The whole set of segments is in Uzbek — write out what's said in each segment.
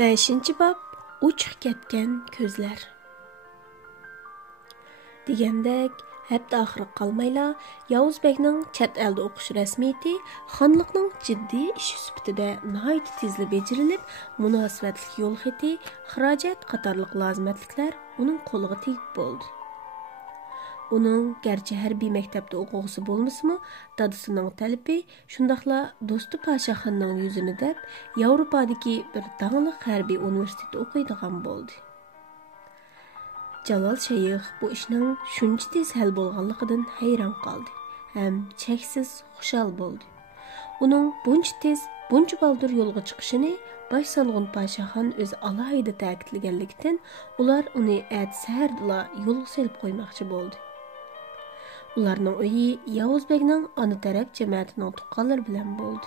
5-ci bab uçuq ketgan ko'zlar. Degandek, hətta axırı qalmayla Yavuz bəyning chet elda o'qish rasmiyati xonliqning jiddiy ish sifatida nihoyat tezli bejirilib, munosabatlik yo'l xati, xarajat qatorliq lozimatliklar uning qo'liga tegib bo'ldi. Uning garchi harbiy maktabda o'quvchisi bo'lmasa-mu, dadasining talabi shundaqla do'sti Pashaxonning yuzini deb Yevropadagi bir dangliq harbiy universitetda o'qiydigan bo'ldi. Jalol Shayx bu ishning shuncha tez hal bo'lganligidan hayron qoldi ham cheksiz xushal bo'ldi. Uning buncha tez, buncha baldur yo'lga chiqishini bosh solg'un Pashaxon o'zi alohida ta'kidlaganligidan ular uni sahardla yo'lga solib qo'ymoqchi bo'ldi. Ularning uyi Yavuz bəyning ona taraf jamoatining tuqqanlari bilan bo'ldi.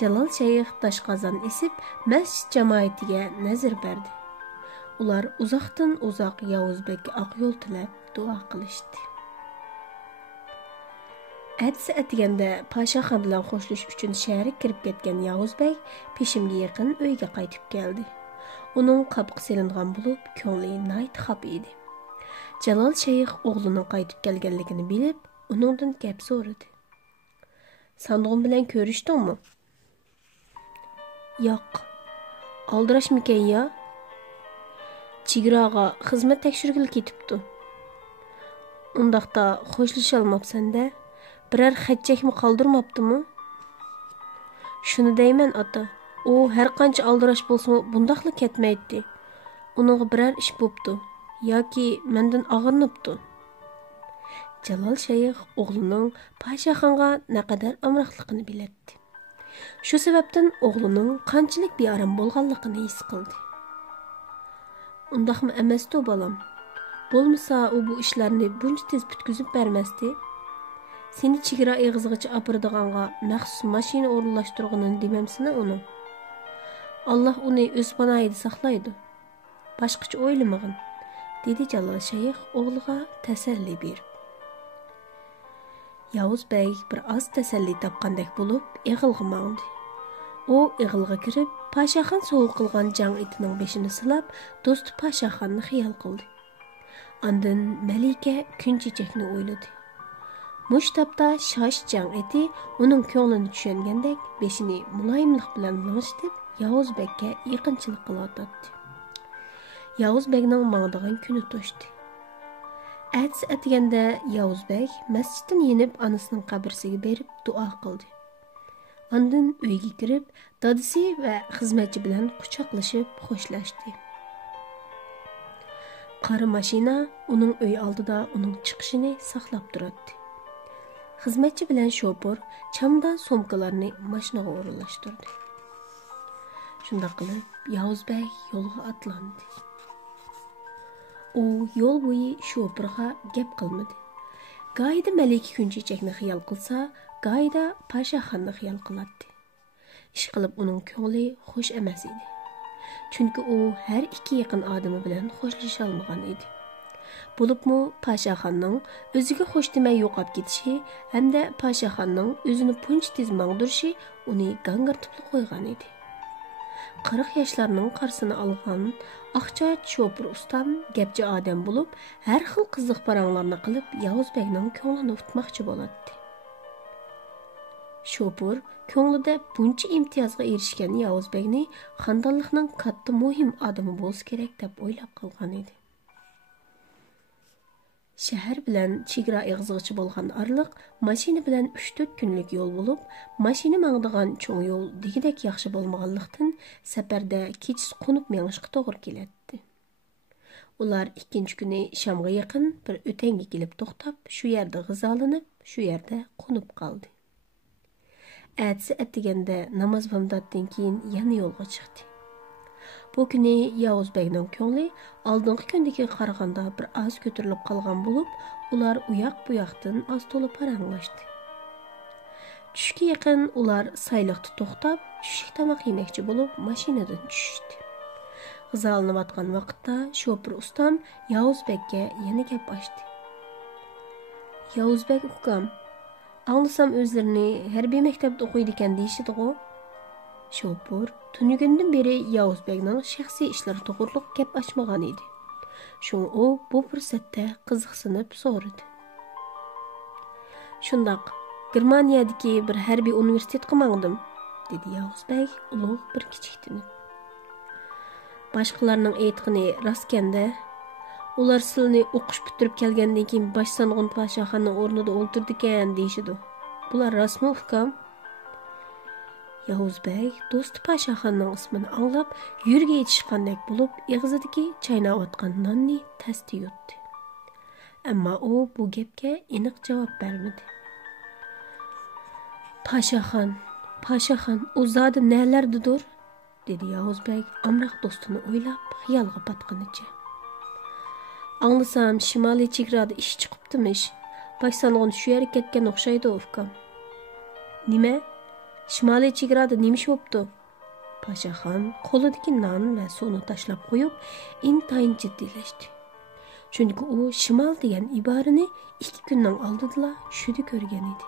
Jalol Shayx dashqazon esib, masjid jamoatiga nazar berdi. Ular uzoqdan uzoq Yavuz bəyga oq yo'l tilab duo qilishdi. Atsi atiganda Pashaxon bilan xo'shlashish uchun shaharga kirib ketgan Yavuz bəy peshimga yaqin uyga qaytib keldi. Uning qapqi silingan bo'lib, ko'ngli nihoyat xafa edi. Jalol Shayx o'g'lining qaytib kelganligini bilib, uningdan gap so'radi. "Sandug'im bilan ko'rishdingmi?" "Yo'q. Aldirashmikan ya? Chigiraga xizmat tekshirgili ketibdi. Undaqda xo'shlasha olmabsan-da, biror xatchakmi qoldirmabdimi?" "Shuni deyman, ota. U har qancha aldirash bo'lsa-mu, bundaqla ketmaydi. Uningga biror ish bo'pti. Yoki mendan og'irnibdi." Jalol Shayx o'g'lining Pashaxonga naqadar amroqligini biladi. Shu sababdan o'g'lining qanchalik bearam bo'lganligini his qildi. "Undaqmi emasdi, bolam. Bo'lmasa u bu ishlarni buncha tez bitkizib bermasdi. Seni chegara eg'izigacha opirdiganga maxsus mashina o'rinlashtirganini demamsina uni. Alloh uni o'z panohida saqlaydi. Boshqacha o'ylamag'in", dedi Jalol Shayx o'g'liga tasalli berib. Yavuz bəy bir az tasalli topgandek bo'lib, eg'ilga mangdi. U eg'ilga kirib, Pashaxon sovuq qilgan jang itining beshini silab, do'sti Pashaxonni xiyol qildi. Ondan Malika kunchechakni o'yladi. Mushtabda shosh jang iti uning ko'nglini tushungandek, beshini muloyimlik bilan lang'ishtib, Yavuz bəyga yaqinchilik qilayotdi. Yavuz bəyning mangdigan kuni to'shdi. Atsi atiganda Yavuz bəy masjiddan yenib onasining qabrisiga berib duo qildi. Ondan uyga kirib, dadasi va xizmatchi bilan quchoqlashib xo'shlashdi. Qora mashina uning uy oldida uning chiqishini saqlab turadi. Xizmatchi bilan shopur chamdan somkalarni mashinaga o'rinlashtirdi. Shunda qilib Yavuz bəy yo'lga otlandi. U yo'l bo'yi shopurga gap qilmadi. Gayda Malika kunchechakni xiyol qilsa, gayda Pashaxonni xiyol qiladi. Ish qilib uning ko'ngli xush emas edi. Chunki u har ikki yaqin odami bilan xo'shlasha olmagan edi. Bo'libmi Pashaxonning o'ziga xush demay yo'qolib ketishi hamda Pashaxonning o'zini punch tez mangdirishi uni gangirtib qo'ygan edi. 40 yoshlarning qarsini olgan oqchat shopur ustam gapchi odam bo'lib, har xil qiziq paranglarni qilib Yavuz bəyning ko'nglini tutmoqchi bo'ladi. Shopur ko'nglida buncha imtiyozga erishgan Yavuz bəyni xonadonlikning katta muhim odami bo'lsa kerak deb o'ylab qolgan edi. Shahar bilan chegara eg'izigacha bo'lgan orliq mashina bilan 3-4 kunlik yo'l bo'lib, mashina mangdigan cho'ng yo'l degidek yaxshi bo'lmaganlikdan safarda kechis qo'nib mengishga to'g'ri keladi. Ular ikkinchi kuni shamga yaqin bir o'tanga kelib to'xtab, shu yerda g'izolanib, shu yerda qo'nib qoldi. Atsi atiganda namoz vamdoddan keyin yana yo'lga chiqdi. Bu kuni Yavuz bəyning ko'ngli oldingi kundagi qaraganda bir oz ko'tarilib qolgan bo'lib, ular uyoq-buyoqdan oz to'la paranglashdi. Tushga yaqin ular sayliqda to'xtab, tushlik tomoq yemoqchi bo'lib, mashinadan tushdi. G'izolanayotgan vaqtda shopur ustam Yavuz bəyga yana gap ochdi. "Yavuz bəy ukam, anglasam o'zlarini harbiy maktabda o'qiydi ekan deyishdi-ku." Shopur Tünügündən beri Yavuzbekning shaxsiy ishlari to'g'riliq gap ochmagan edi. Şoň o bu fursatda qiziqsinib so'radi. Shundoq, Germaniyadagi bir harbiy universitetga mangdim, dedi Yavuzbek ulug' bir kichiktinib. Boshqalarning aytgani rostganda, ular sizni o'qish bitirib kelgandan keyin boshsang'un podshohning o'rnida o'ltirdikan deyishidi. Bular rasmi ukam? Yavuzbek do'sti podshohning ismini anglab, yurga yetishgandek bo'lib, og'zidagi chaynayotgan nonni tasdi yutdi. Ammo u bu gapga aniq javob bermadi. Podshohon, u zodi nelardidir? Dedi Yavuzbek amroq do'stini o'ylab, xiyolga patqanicha. Anglasam, Shimoliy chegarada ish chiqibdimish. Boshsang'un shu yerga ketgan o'xshaydi, ukam. Nima? Shimoliy chegarada nima ish bo'pti? Podshohon qo'lidagi non va suvni tashlab qo'yib, intayin jiddiylashdi. Chunki u shimol degan iborani 2 kundan oldinla tushida ko'rgan edi.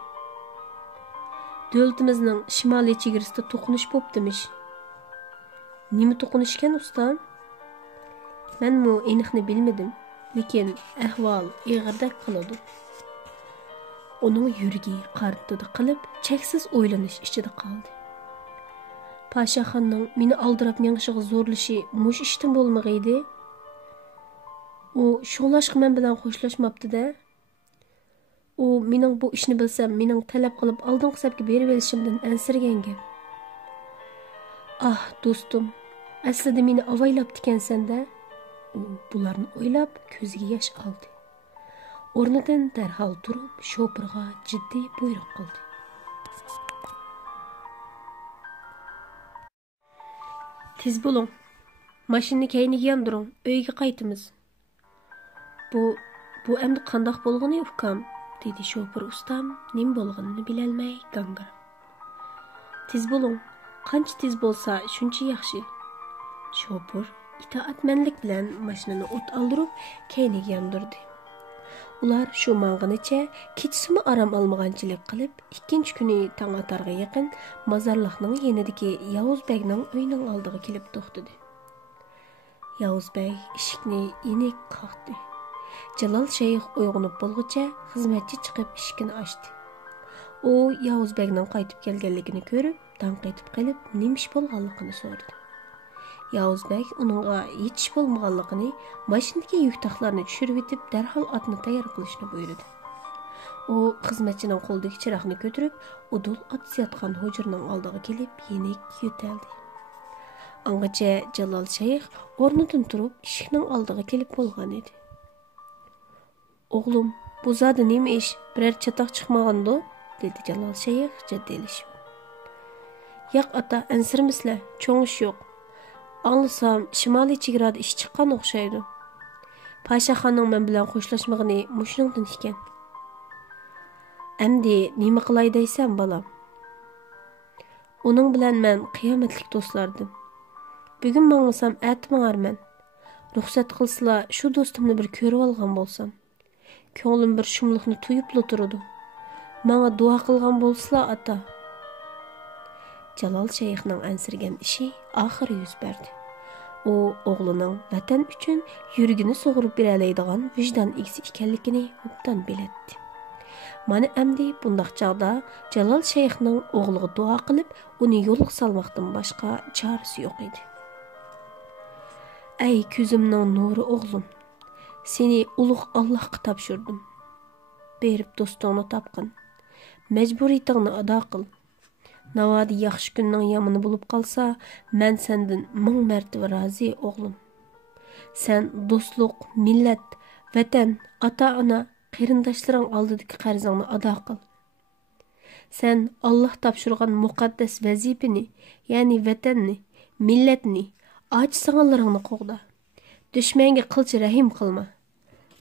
Davlatimizning shimoliy chegarasida to'qinish bo'ptimish. Nima to'qinishgan ustam? Men bu aniqni bilmadim, lekin ahvol ig'irdek qiladi. Onun yuragi qartidi qilib, cheksiz o'ylanish ichida qoldi. Podshohning meni aldirab mengishiga zo'rlashi mush ishdan bo'lmag'aydi. U sho'lashqa men bilan xo'shlashmabdi-da. U mening bu ishni bilsam, mening talab qilib oldingi hisobga berib olishimdan ansirgan gap. Ah, do'stim, aslida meni avaylab ekansan-da. U bularni o'ylab ko'ziga yosh oldi. O'rnidan darhol turib, shofirga jiddiy buyruq qildi. Tez bo'ling. Mashinani keyniga yondiring, uyga qaytamiz. Bu endi qandoq bo'lg'ini, ukam? Dedi shofir ustam, nim bo'lganini bilolmay gangirib. Tez bo'ling. Qancha tez bo'lsa, shuncha yaxshi. Shofir itoatmanlik bilan mashinani o't oldirib, keyniga yondirdi. Ular shu mang'inicha kechasimi aram olmaganchilik qilib, ikkinchi kuni tong atarga yaqin mozorliqning yanidagi Yavuzbekning uyining oldiga kelib to'xtadi. Yavuzbek eshikni yenik qoqdi. Jalol shayx uyg'onib bo'lguncha xizmatchi chiqib eshikni ochdi. U Yavuzbekning qaytib kelganligini ko'rib, tanqitib qilib, nima ish bo'lganligini so'radi. Yavuzbek uningga yetish bo'lmaganligini, mashinadagi yuk taxtlarni tushirib etib, darhol otni tayyor qilishni buyurdi. U xizmatchining qo'lidagi chiroqni ko'tarib, udul ot yotgan hujraning oldiga kelib, yenik yo'taldi. Angacha Jalol shayx o'rnidan turib, eshikning oldiga kelib bo'lgan edi. O'g'lim, bu zodi nima ish? Biror chatoq chiqmagandi? Dedi Jalol shayx jiddiylashib. Yo'q ota, ansirmisizlar, cho'ng ish yo'q. Anglasam, shimoliy chegarada ish chiqqan o'xshaydi. Podshohning men bilan xo'shlashmag'ini mushningdan ekan. Endi nima qilay deysan, bolam? Uning bilan men qiyomatlik do'stlardim. Bugun manglasam, ati mangarman. Ruxsat qilsalar, shu do'stimni bir ko'rib olgan bo'lsam. Ko'nglim bir shumliqni tuyibla turadi. Menga duo qilgan bo'lsalar, ota. Jalol shayxning ansirgan ishi oxiri yuz berdi. U o'g'lining vatan uchun yuragini sug'urib beralaydigan vijdon egasi ekanligini obdan biladi. Mana endi bundoq chog'da Jalol shayxning o'g'liga duo qilib, uni yo'lga solmoqdan boshqa chorasi yo'q edi. Ey ko'zimning nuri o'g'lim, seni ulug' Allohga topshirdim. Berib do'stingni topqin. Majburiyatingni ado qil. Navodi yaxshi kunning yomoni bo'lib qolsa, men sendan 1000 martaba rozi o'g'lim. Sen do'stlik, millat, vatan, ota-ona, qarindoshlaring oldidagi qarzingni ado qil. Sen Alloh topshirgan muqaddas vazifani, ya'ni vatanni, millatni, och sing'illaringni qo'g'da. Dushmanga qilchi rahim qilma.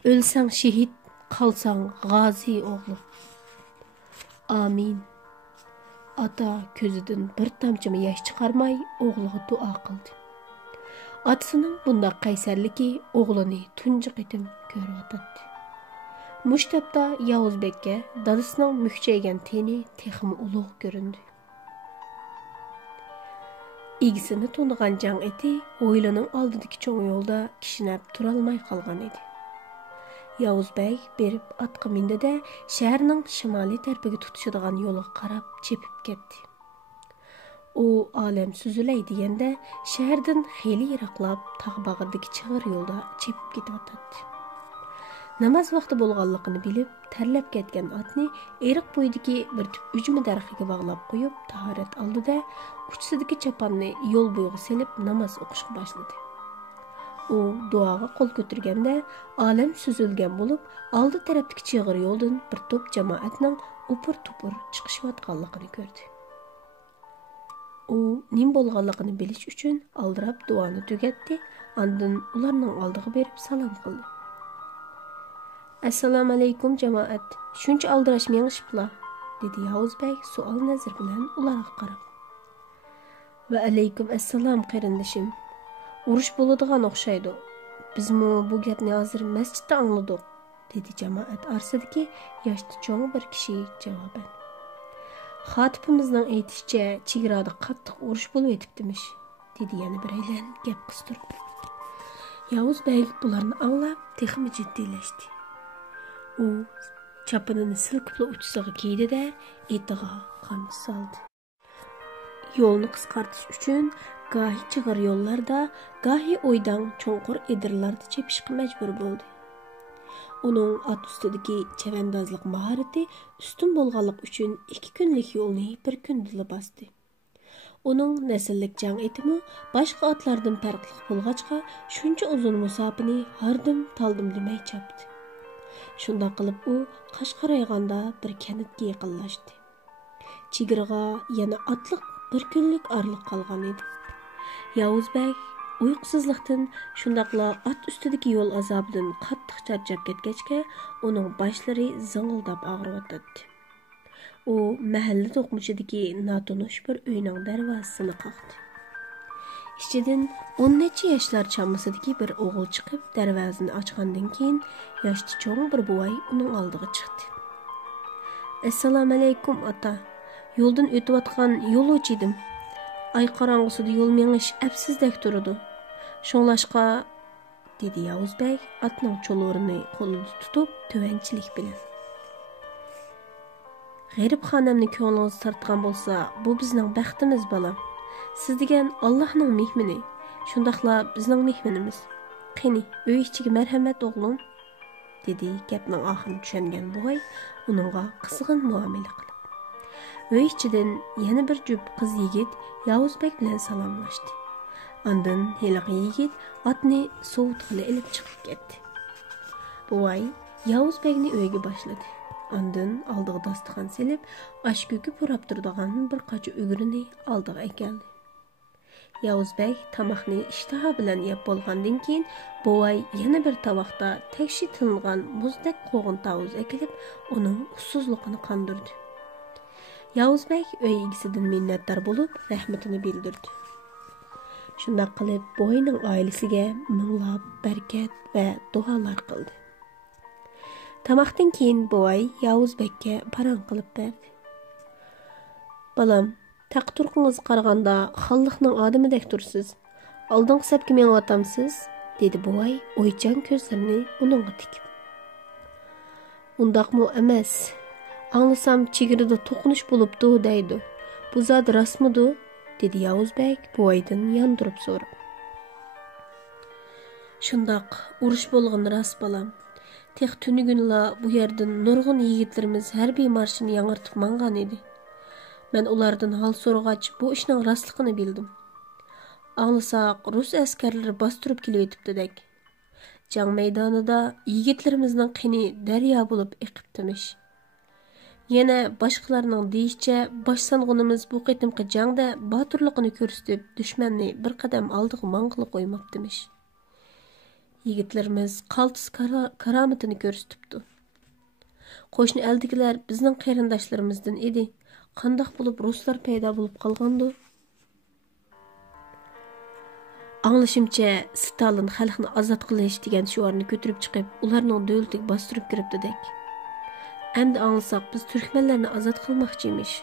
O'lsang shahid, qolsang g'ozi o'g'lim. Amin. Ota ko'zidan bir tomchimi yosh chiqarmay o'g'liga duo qildi. Otasining bunday qaysarligi o'g'lini tunji qitim ko'rib o'tdi. Mushtabda Yavuzbekka dadasining mukchaygan teni texmi ulug' ko'rindi. İgisini to'nigan jang eti o'ylining oldidagi cho'ng yo'lda kishinab turolmay qolgan edi. Yavuz bey berib atqa mindi-de shaharning shimoliy tarafiga tutishadigan yo'lga qarab chepib ketdi. U olam suzulay deganda shahardan xeyli yiroqlab tog' bag'ridagi chig'ir yo'lda chepib ketayotdi. Namoz vaqti bo'lganligini bilib, tarlab ketgan otni eriq bo'yidagi bir tip ujma daraxiga bog'lab qo'yib, tahorat oldi-da, uchsidagi chaponni yo'l bo'yiga selib namoz o'qishga boshladi. U duoga qo'l ko'targanda olam suzilgan bo'lib, oldi tarafdagi chig'ir yo'ldan bir to'p jamoatning upur-tupur chiqishayotganligini ko'rdi. U nim bo'lganligini bilish uchun aldirab duoni tugatdi, ondan ularning oldiga berib salom qildi. Assalomu alaykum jamoat. Shuncha aldirash mengishibla, dedi Yavuz bey suol nazar bilan ularga qarab. Va alaykum assalom qarindishim. Urush bo'ladigan o'xshaydi. Bizmi bu gapni hozir masjidda angladik, dedi jamoat orasidagi yoshli cho'ng bir kishi javoban. Xatibimizning aytishicha, chegarada qattiq urush bo'lib o'tibdimish, dedi yana biraylan gap qistirib. Yavuz bey bularni anglab, texmi jiddiylashdi. U chapinini silkibli uchisiga kiydi-da, etiga qamchi soldi. Yo'lni qisqartish uchun gahi chig'ir yo'llarda, gahi o'ydan cho'nqur edirlarda chepishga majbur bo'ldi. Uning at ustidagi chavandozlik mahorati ustun bo'lganlik uchun 2 kunlik yo'lni bir kunda bosdi. Uning nasllik jang etimi boshqa otlardan farqli bo'lg'achqa, shuncha uzun musofani hardim taldim demay chapdi. Shunda qilib u Qashqarayganda bir kanatga yaqinlashdi. Chigirga yana otliq bir kunlik orliq qolgan edi. Yavuz bey uyqusizlikdan shundaqla at ustidagi yo'l azobidan qattiq charchab ketgachga uning boshlari zing'ildab og'riyotdi. U mahalla to'qmishidagi notunush bir uyning darvozasini qoqdi. İçidən 10 neçə yaşlar çamısıdaki bir oğul çıxıb darvazını açqandan keyin yaşlı çoğun bir buvay onun aldığı çıxdı. Assalamu alaykum ata. Yoldan ötüb atqan yoluvchi idim. Ay qarang'usida yo'l mengish afsizdek turdi. Şoңlashqa dedi Yavuz bey atning cho'lurini qo'lida tutib tovanchilik bilan. G'arib xonamni ko'nglingiz tortgan bo'lsa, bu bizning baxtimiz bolam. Siz degan Allohning mehmini, shundaqla bizning mehminimiz. Qani, uy ichiga marhamat o'g'lim, dedi gapning oxirini tushungan buvay uningga qizg'in muomala qilib. Uy ichidan yana bir jup qiz yigit Yavuz bek bilan salomlashdi. Ondan heliqi yigit otni sovutqili ilib chiqib ketdi. Buvay Yavuz bekni uyga boshladi. Ondan oldiga dasturxon selib, oshko'ki purab turadigan bir qacha ugurini oldiga keldi. Yavuz bey tamoqni ishtaha bilan yeb bo'lgandan keyin buvay yana bir tovoqda tekshi tilingan muzdek qo'g'in tavuz ekilib, uning ussuzligini qondirdi. Yavuz bey uy egasidan minnatdor bo'lib, rahmatini bildirdi. Shunday qilib, buvayning oilasiga minglab barkat va duolar qildi. Tamoqdan keyin buvay Yavuz bekka parang qilib berdi. Balam, taqturqingiz qaraganda xalliqning odamidek tursiz. Oldingi sapga menyotamsiz, dedi buvay o'ychan ko'zlarini uningga tikib. Undaqmi emas. Anglasam chegarada to'qinish bo'libdi deydi. Bu zot rostmidi? dedi Yavuz bek buvaydan yondirib so'rab. Shundoq, urush bo'lgan rost balam. Teq tunigunla bu yerdan nurg'un yigitlarimiz harbiy marshini yangirtib mangan edi. Men ulardan hal so'rag'ach bu ishning rostligini bildim. Anglasaq, rus askarlari bostirib kelib o'tibdi-dek. Jang maydonida yigitlarimizning qini daryo bo'lib eqibdimish. Yana boshqalarning deyishicha, boshsang'unimiz bu qitimqi jangda boturligini ko'rsatib, dushmanni bir qadam oldiga mang'ilib qo'ymabdimish. Yigitlarimiz qaltis karomatini ko'rsatibdi. Qo'shni eldikilar bizning qarindoshlarimizdan edi. Qandoq bo'lib ruslar paydo bo'lib qolgandi? Anglashimcha, Stalin xalqni ozod qilish degan shiorni ko'tarib chiqib, ularning davlatiga bostirib kiribdi-dek. Endi anglasak biz turkmanlarni ozod qilmoqchimish.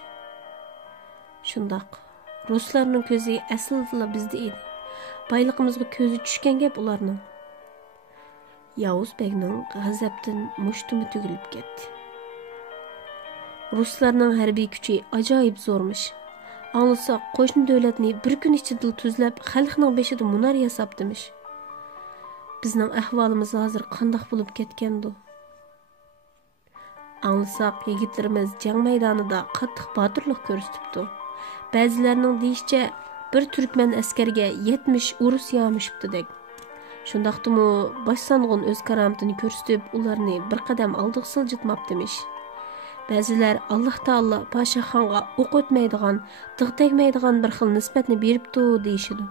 Shundoq, Ruslarning ko'zi aslida bizda edi. Bayliqimizga ko'zi tushgan gap ularning. Yavuz Begning g'azabdan mushtumi tugilib ketdi. Ruslarning harbiy kuchi ajoyib zo'rmish. Anlasak, qo'shni davlatni bir kun ichida tuzlab, xalqning beshida munar yasabdimish. Bizning ahvolimiz hozir qandoq bo'lib ketgandi? Anlasak, yigitlarimiz jang maydonida qattiq botirlik ko'rsatibdi. Ba'zilarning deyishicha, bir turkman askarga 70 urus yağmışıptı dek. Şundaqdımı başsanğın öz karamatini ko'rsatib, ularni bir qadam oldiga siljitmaptimish. Ba'zilar Alloh taolo Podshohxonga o'q o'tmaydigan, tig' tegmaydigan bir xil nisbatni beribdi deyishidi.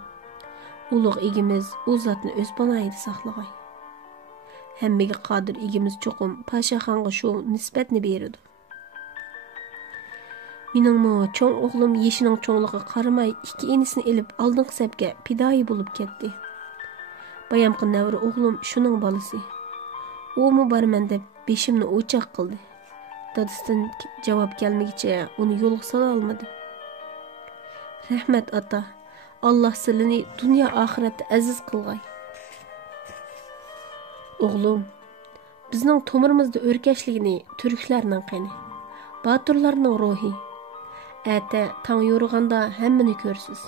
Ulug' egimiz u zotni o'z panohida saqlag'ay. Hammaga qodir egimiz cho'qim Podshohxonga shu nisbatni beradi. Meningmi cho'ng o'g'lim yeshining cho'ngligiga qaramay ikki enisini elib oldingi safga pidoyi bo'lib ketdi. Bayamqi navri o'g'lim shuning bolasi. Umu barman deb beshimni o'choq qildi. Dadasidan javob kelmagicha uni yo'lga sola olmadim. Rahmat ota. Alloh sizlarni dunyo oxiratda aziz qilg'ay. O'g'lim, bizning tomirimizda o'rkashligini turklarning qani, botirlarning ruhi. Ata tang yo'rg'anda hammani ko'rsiz.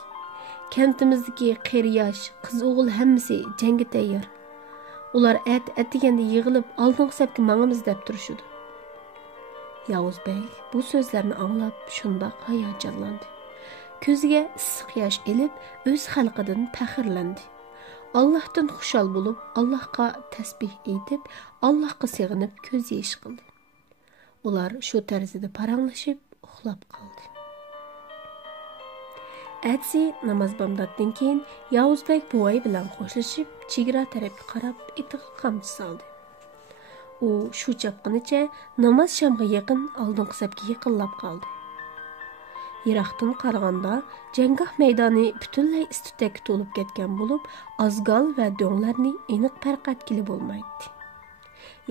Kentimizdagi qariyash, qiz o'g'il hammasi jangga tayyor. Ular atiganda yig'ilib oldingi safga mangimiz deb turishdi. Yavuz Bey bu so'zlarni anglab shundoq hayajonlandi. Ko'ziga issiq yosh elib, o'z xalqidan faxrlandi. Allohdan xushal bo'lib, Allohga tasbih aytib, Allohga sig'inib ko'z yosh qildi. Ular shu tarzida paranglashib, uxlab qoldi. Atsi namoz bomdoddan keyin Yavuz Bey buvay bilan qo'shilib, chegara tarafga qarab itiq qamchi soldi. U shu chapqinicha namoz shamga yaqin oldingi safga yaqinlab qoldi. Yiroqdan qaraganda janggoh maydoni butunlay istutga to'lib ketgan bo'lib, azgal va do'nglarni aniq farq etgili bo'lmaydi.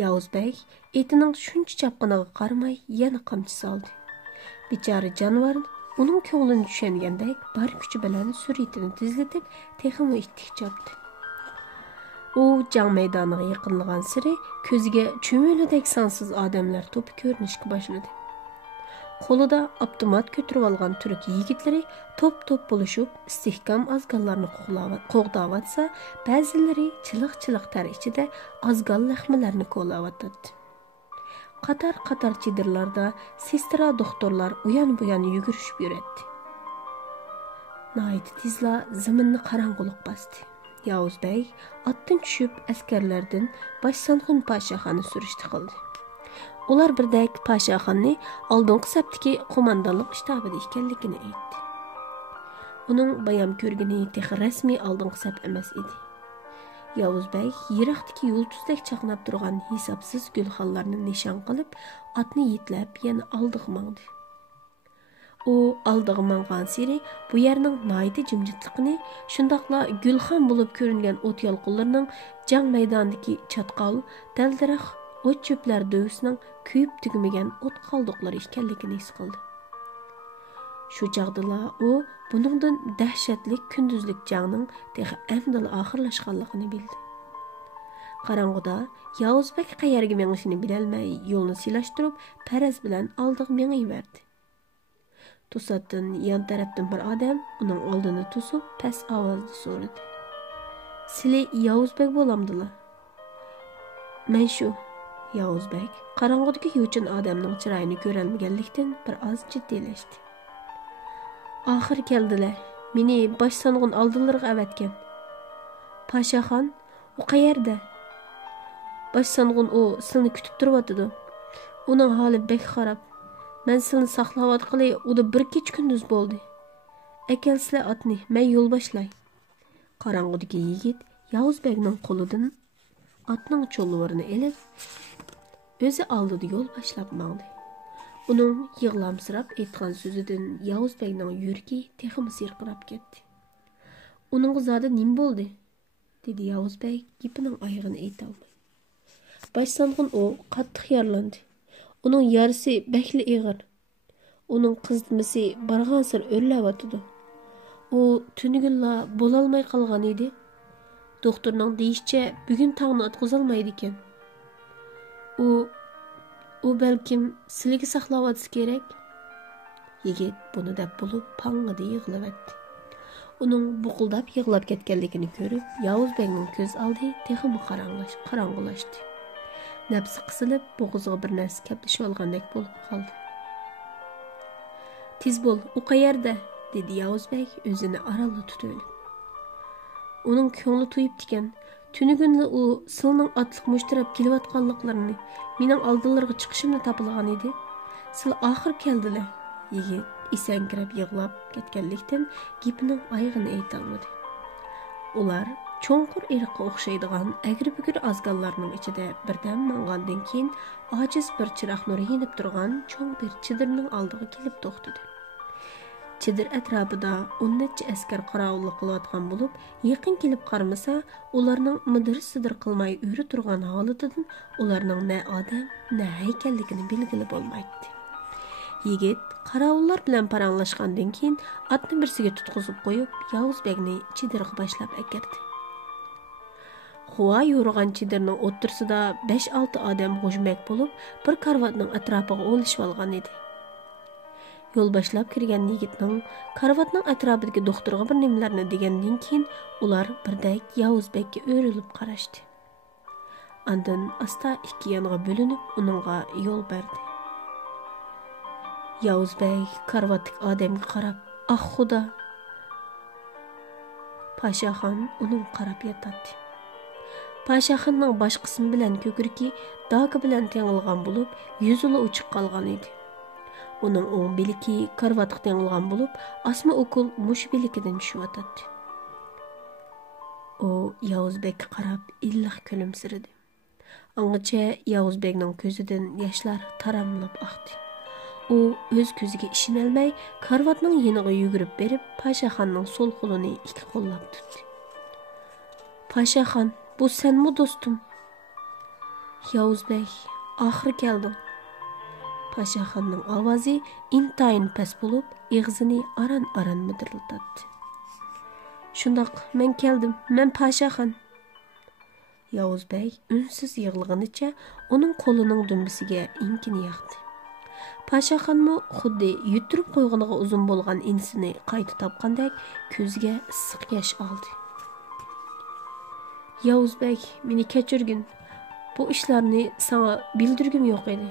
Yavuz Bey etining shuncha chapqiniga qaramay yana qamchi soldi. Bechora jonivor uning ko'nglini tushungandek bar kuchi bilan suratini tezlatib, texmi ittik chopdi. U jang maydoniga yaqinlagan siri ko'ziga cho'milidek sonsiz odamlar to'pi ko'rinishga boshladi. Qo'lida avtomat ko'tarib olgan turk yigitlari to'p-to'p bo'lishib, istehkom azganlarni qo'g'davatsa, ba'zilari chiliq-chiliq tar ichida azgan lahmalarni qo'llayotdi. Qatar-qatar chidirlarda sestra doktorlar uyan-buyan yugurishib yuradi. Nayt tizla zaminni qorong'ulik bosdi. Yavuz Bey atdan tushib askarlardan Başsanxon Podshohxonni surishti qildi. Ular birdak Podshohxonni oldingi safdagi qo'mondonlik shtabida ekanligini aytdi. Uning bayam ko'rgani texi rasmiy oldingi saf emas edi. Yavuz Bey yiroqdagi yulduzdek chaqnab turgan hisobsiz gulxonlarni nishon qilib, atni yetlab yana oldiga mangdi. U oldiga mangan siri bu yerning noyati jimjitligini, shundoqla gulxon bo'lib ko'ringan o't yolqinlarning jang maydonidagi chatqal, daldirax o't cho'plar dövisining kuyib tugmagan o't qoldiqlari ekanligini his qildi. Shu chaqdala u buningdan dahshatli kunduzlik jangning texi amdala oxirlashganligini bildi. Qarang'uda Yavuz Bek qayerga mengishini bilolmay yo'lni silashtirib, paraz bilan oldiga mengiverdi. To'satdan yon tarafdan bir odam uning oldini to'sib, past ovozda so'radi. "Sizlar Yavuz Bek bo'lamdilar?" "Men shu." Yavuz Bek qarang'udagi yo'chin odamning chiroyini ko'rolmaganlikdan bir oz jiddiylashdi. "Oxir keldilar. Meni Başsanxon oldilariga avatgan." "Podshohxon, u qayerda?" "Başsanxon u sizni kutib turyotdi. Uning holi bek xarob. Men sizni saqlayotg'ili uda bir kech kunduz bo'ldi. Akelsizlar otni, men yo'l boshlay." Qarang'udagi yigit Yavuz Bekning qo'lidan atning cho'llurini elib, o'zi oldida yo'l boshlab mangdi. Uning yig'lamsirab aytgan so'zidan Yavuz Bekning yuragi texmi sirqirab ketdi. "Uning zodi nim bo'ldi?" dedi Yavuz Bek gipining oyog'ini aytolmay. Başsanxon u qattiq yaralandi. Uning yarisi bakli ig'ir. Uning qizdimisi barg'an sir o'rlayotdi. O tünügünla bolalmay qalğan edi. Doktorning deyişçe bugün tağını atqızalmaydı ekan. O belkim sizlarga saqlavatsa kerak. Yigit buni deb bo'lib pang'ida yig'lavatdi. Uning buqildab yig'lab ketganligini ko'rib, Yavuzbekning ko'z oldi texmi qorong'ulashdi. Nafsi qisilib, bo'g'ziga bir narsa kaplashib olgandek bo'lib qoldi. "Tez bo'l, u qayerda?" dedi Yavuzbek o'zini aralla tutib. Uning ko'ngli to'yib ekan. Tünügünlə o Sılның atlıq müştərəb kelyatqanlıqlarını, mening oldinlarga chiqishimni tapılğan edi. Sil oxir keldilar. Yigit esankirab yig'lab ketganlikdan gapining oyog'ini aytolmadi. Ular cho'nqur eriqqa o'xshaydigan agri-bugri azganlarning ichida birdan mangandan keyin ojiz bir chiroq nuri yenib turgan cho'ng bir chidirning oldiga kelib to'xtadi. Chidir atrofida 10 necha askar qorovullik qilayotgan bo'lib, yaqin kelib qaramasa, ularning midir-sidir qilmay yuri turgan holatidan ularning na odam, na haykalligini belgili bo'lmaydi. Yigit qorovullar bilan paranglashgandan keyin atni birsiga tutqizib qo'yib, Yavuzbekni chidirga boshlab akirdi. Hua yo'rg'an chidirning o'ttirsida 5-6 odam hujmak bo'lib, bir karvatning atrofiga o'lishib olgan edi. Yo'l boshlab kirgan yigitning karvatning atrofidagi doktorga bir nimalarni degandan keyin ular birdak Yavuzbekka o'rilib qarashdi. Ondan asta ikki yonga bo'linib, uningga yo'l berdi. Yavuzbek karvatlik odamga qarab, "Ah xudo!" Pashaxon uning qarab yotadi. Pashaxonning bosh qismi bilan ko'kriki dogi bilan tengilgan bo'lib, yuzuli uchiq qolgan edi. Uning o'ng biliki karvatga tengilgan bo'lib, asma okul mush bilikidan tushib yotadi. O Yavuzbekka qarab illiq kulimsiradi. Angacha Yavuzbekning ko'zidan yoshlar taramlab oqdi. O o'z ko'ziga ishonolmay karvatning yeniga yugurib berib, Pashaxonning so'l qo'lini ikki qo'llab tutdi. "Pashaxon, bu senmi do'stim?" "Yavuzbek, oxiri keldim." Pashaxonning ovozi intayin past bo'lib, og'zini aran-aran midirlatdi. "Shundoq, men keldim. Men Pashaxon." Yavuzbek unsiz yig'laganicha uning qo'lining dumbisiga inkini yoqdi. Pashaxonmi xuddi yutirib qo'yg'iniga uzun bo'lgan insini qayta topgandek ko'ziga issiq yosh oldi. "Yavuzbek, meni kechirgin. Bu ishlarni sana bildirgim yo'q edi."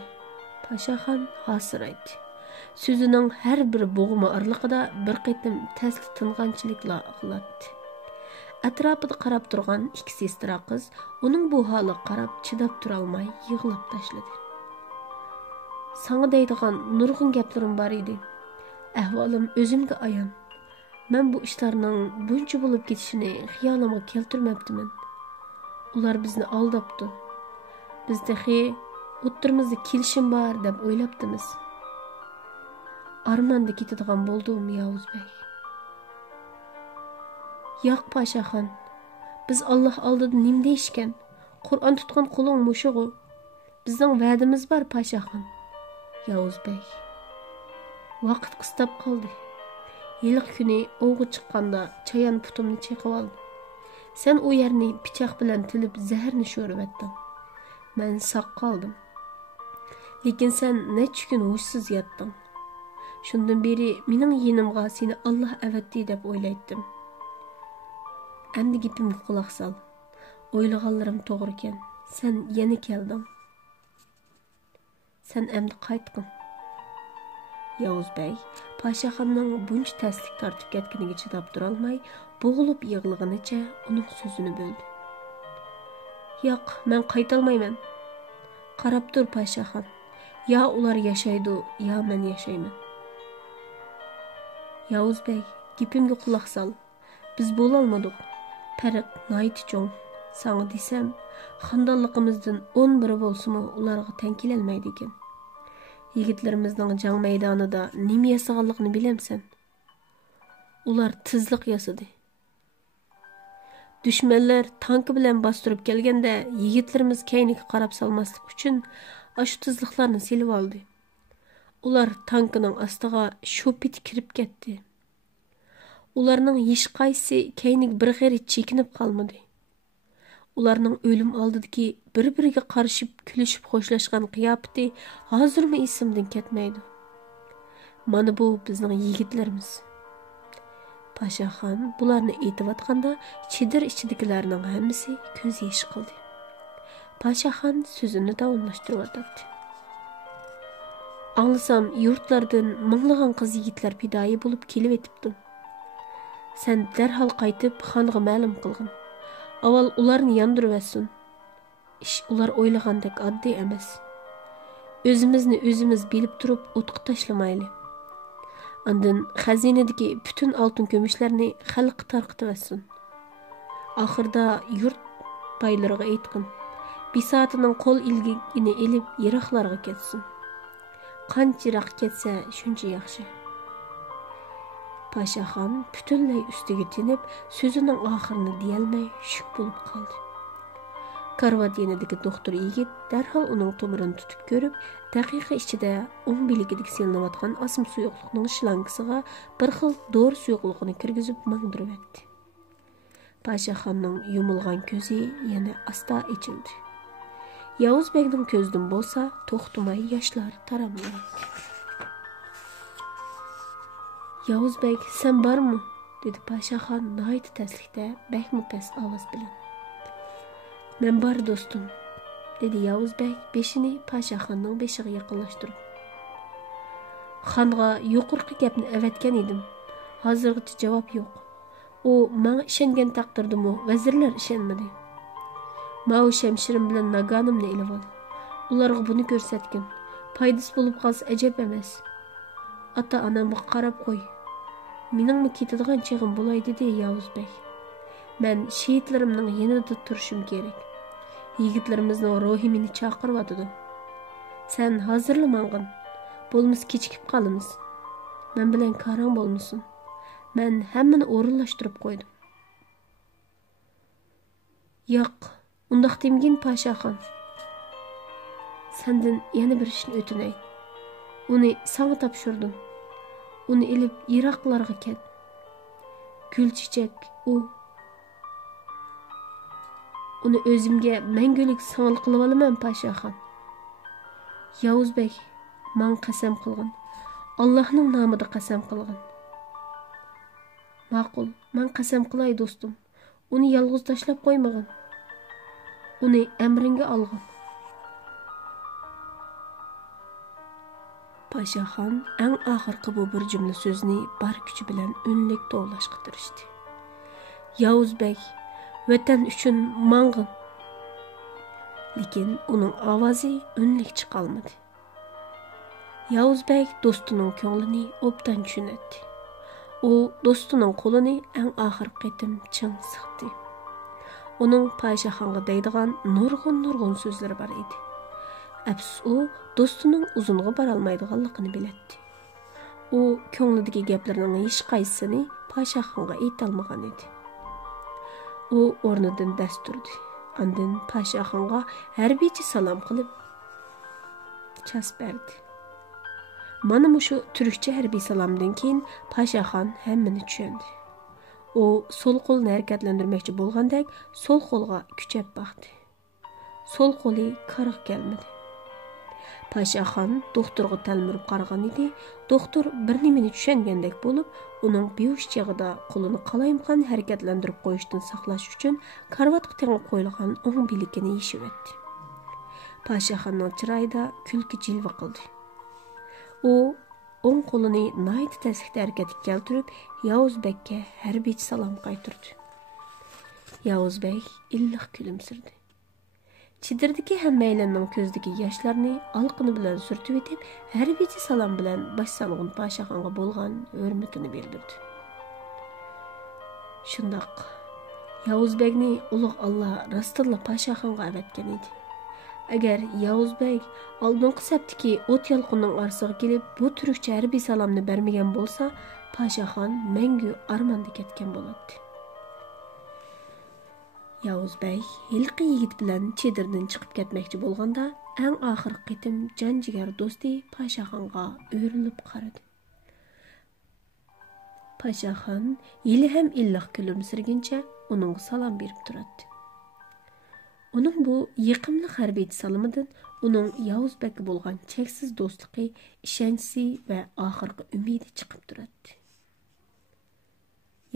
Pashaxon hasiraydi. So'zining har bir bo'g'imi orliqida bir qitim tasli tinganchilikla qiladi. Atrofida qarab turgan ikki sestra qiz uning bu holiga qarab chidab tura olmay yig'lab tashladi. "Sana deydigan nurg'un gaplarim bor edi. Ahvolim o'zimga ayon. Men bu ishlarning buncha bo'lib ketishini xiyolimga keltirmabdiman. Ular bizni aldabdi. Biz dahi o'ttirimizda kelishim bor deb o'ylabdimiz. Armanda ketadigan bo'ldim, Yavuzbek." "Yo'q, Pashaxon. Biz Alloh oldida nima deyishgan? Qur'on tutgan qo'ling mushugu. Bizning va'damiz bor, Pashaxon." Yavuzbek vaqt qistab qoldi. Yiliq kuni o'g'u chiqqanda chayon putumni chaqib oldi. Sen u yerni pichoq bilan tilib zaharni sho'rvatding. Men saq qoldim. Lekin sen necha kun hushsiz yotding. Shundan beri mening yenimga seni Alloh avatdi deb o'ylaydim. Endi gapimga quloq sol. O'ylaganlarim to'g'ri ekan. Sen yana kelding. Sen endi qaytqin." Yavuzbek Pashaxonning buncha taslik tortib ketganiga chidab tura olmay, bo'g'ilib yig'laganicha uning so'zini bo'ldi. "Yo'q, men qayta olmayman. Qarab tur, Pashaxon. Ya ular yashaydi, ya men yashayman." "Yavuzbek, gapimga quloq sol. Biz bo'la olmadik. Farq nihoyat cho'ng. Sana desam, xandonligimizdan 11 bo'lsa-mu ularga teng kelolmaydi ekan. Yigitlarimizning jang maydonida nima yasaganligini bilamsan? Ular tizliq yasadi. Düşmanlar tanki bilan bostirib kelganda yigitlarimiz keyniga qarab salmaslik uchun ashu tizliqlarni silib oldi. Ular tankining ostiga shopit kirib ketdi. Ularning hech qaysi keyingi bir g'eri chekinib qolmadi. Ularning o'lim oldidagi bir-biriga qarashib, kulishib xo'shlashgan qiyofati hozirmi esimdan ketmaydi. Mana bu bizning yigitlarimiz. Pashaxon bularni aytayotganda chidir ichidagilarning hammasi ko'z yosh qildi. Pashaxon so'zini davomlashtiryapti. Anglasam, yurtlardan minglagan qiz yigitlar fidoyi bo'lib kelib etibdi. Sen darhol qaytib xonga ma'lum qilgin. Avval ularni yondirvasin. Ish ular o'ylagandek oddiy emas. O'zimizni o'zimiz bilib turib o'tqa tashlamayli. Ondan xazinadagi butun oltin kumushlarni xalqqa tarqatvasin. Oxirida yurt baylariga aytqin. Bisotining qo'l ilgini elib yiroqlarga ketsin. Qancha yiroq ketsa shuncha yaxshi. Pashaxon butunlay ustiga tinib, so'zining oxirini deyolmay shuk bo'lib qoldi. Karvat yanidagi doktor yigit darhol uning tomirini tutib ko'rib, daqiqa ichida o'ng biligidagi silinayotgan osim suyuqlikning shlankasiga bir xil dori suyuqligini kirgizib mangdirib etdi. Pashaxonning yumilgan ko'zi yana asta ochildi. Yavuzbekning ko'zidan bo'lsa, to'xtamay yoshlar taramlayapti. Yavuzbek, sen bormi? Dedi Pashaxon nihoyat taslikda, bakmi past ovoz bilan. Men bor do'stim, dedi Yavuzbek beshini Pashaxonning beshiga yaqinlashtirib. Xonga yuqorqi gapni avatgan edim. Hozirgacha javob yo'q. U menga ishongan taqdirdimi, vazirlar ishonmadi. Mao shamshirim bilan nagonimni ilib ol. Ularga buni ko'rsatgin. Foydasi bo'lib qolsa ajab emas. Ota-onamga qarab qo'y. Meningmi ketadigan chig'im bo'lay dedi Yavuzbek. Men shehidlarimning yanida turishim kerak. Yigitlarimizning ruhi meni chaqiryotdi. Sen hozirlamangin. Bo'lmasa kechikib qolamiz. Men bilan qarang bo'lmasin. Men hammani o'rinlashtirib qo'ydim. Yo'q, undaq demgin Pashaxon. Sendan yana bir ishni o'tinay. Uni sana topshirdim. Uni ilib yiroqlarga ket. Gulchichak uni o'zimga mangulik singil qilib olaman Pashaxon. Yavuzbek, men qasam qilgin. Allohning nomida qasam qilgin. Ma'qul, men qasam qilay do'stim. Uni yolg'iz tashlab qo'ymagin. Uni amringga olgin. Pashaxon eng oxirgi bu bir jumla so'zni bar kuchi bilan unlik to'lashga tirishdi. Yavuzbek, vatan uchun mang'in. Lekin uning ovozi unlik chiqolmadi. Yavuzbek do'stining ko'nglini obdan tushunadi. U do'stining qo'lini eng oxirgi qitim ching siqdi. Uning Pashaxonga deydigan nurg'un so'zlari bor edi. Afsus, u do'stining uzunga bora olmaydiganligini biladi. U ko'nglidagi gaplarning hech qaysini Pashaxonga ayta olmagan edi. U o'rnidan dast turdi. Ondan Pashaxonga harbiycha salom qilib chas berdi. Mana mushu turkcha harbiy salomdan keyin Pashaxon hammani tushundi. U so'l qo'lni harakatlantirmoqchi bo'lgandek so'l qo'lga kuchab baqdi. So'l qo'li qariq kelmadi. Pashaxon doktorga talmirib qaragan edi. Doktor bir nimani tushungandek bo'lib, uning behush chig'ida qo'lini qalayimqon harakatlantirib qo'yishdan saqlash uchun karvatga tengib qo'yilgan o'ng biligini yechib etdi. Pashaxonning chiroyida kulki jilva qildi. U o'ng qo'lini nihoyat taslikda harakatga keltirib, Yavuzbekka harbiy salom qaytardi. Yavuzbek illiq kulimsirdi. Chidirdagi hammaylarning ko'zidagi yoshlarni olqini bilan surtib etib, harbiy salom bilan bosh solg'in Pashaxonga bo'lgan hurmatini bildirdi. Shundoq Yavuzbekni ulug' Alloh rostilla Pashaxonga avatgan edi. Agar Yavuzbek oldingi saptiki o't yolqinning orasiga kelib, bu turkcha harbiy salomni bermagan bo'lsa, Pashaxon mangu armonda ketgan bo'ladi. Yavuzbek yilqi yigit bilan chedirdan chiqib ketmoqchi bo'lganda, eng oxirgi qitim jon-jigar do'sti Pashaxonga o'rilib qaradi. Paşaxon yili ham illiq kulimsirguncha uningga salom berib turadi. Uning bu yiqimli harbiy salimidan uning Yavuz Bekka bo'lgan cheksiz do'stligi, ishonchi va oxirgi umidi chiqib turadi.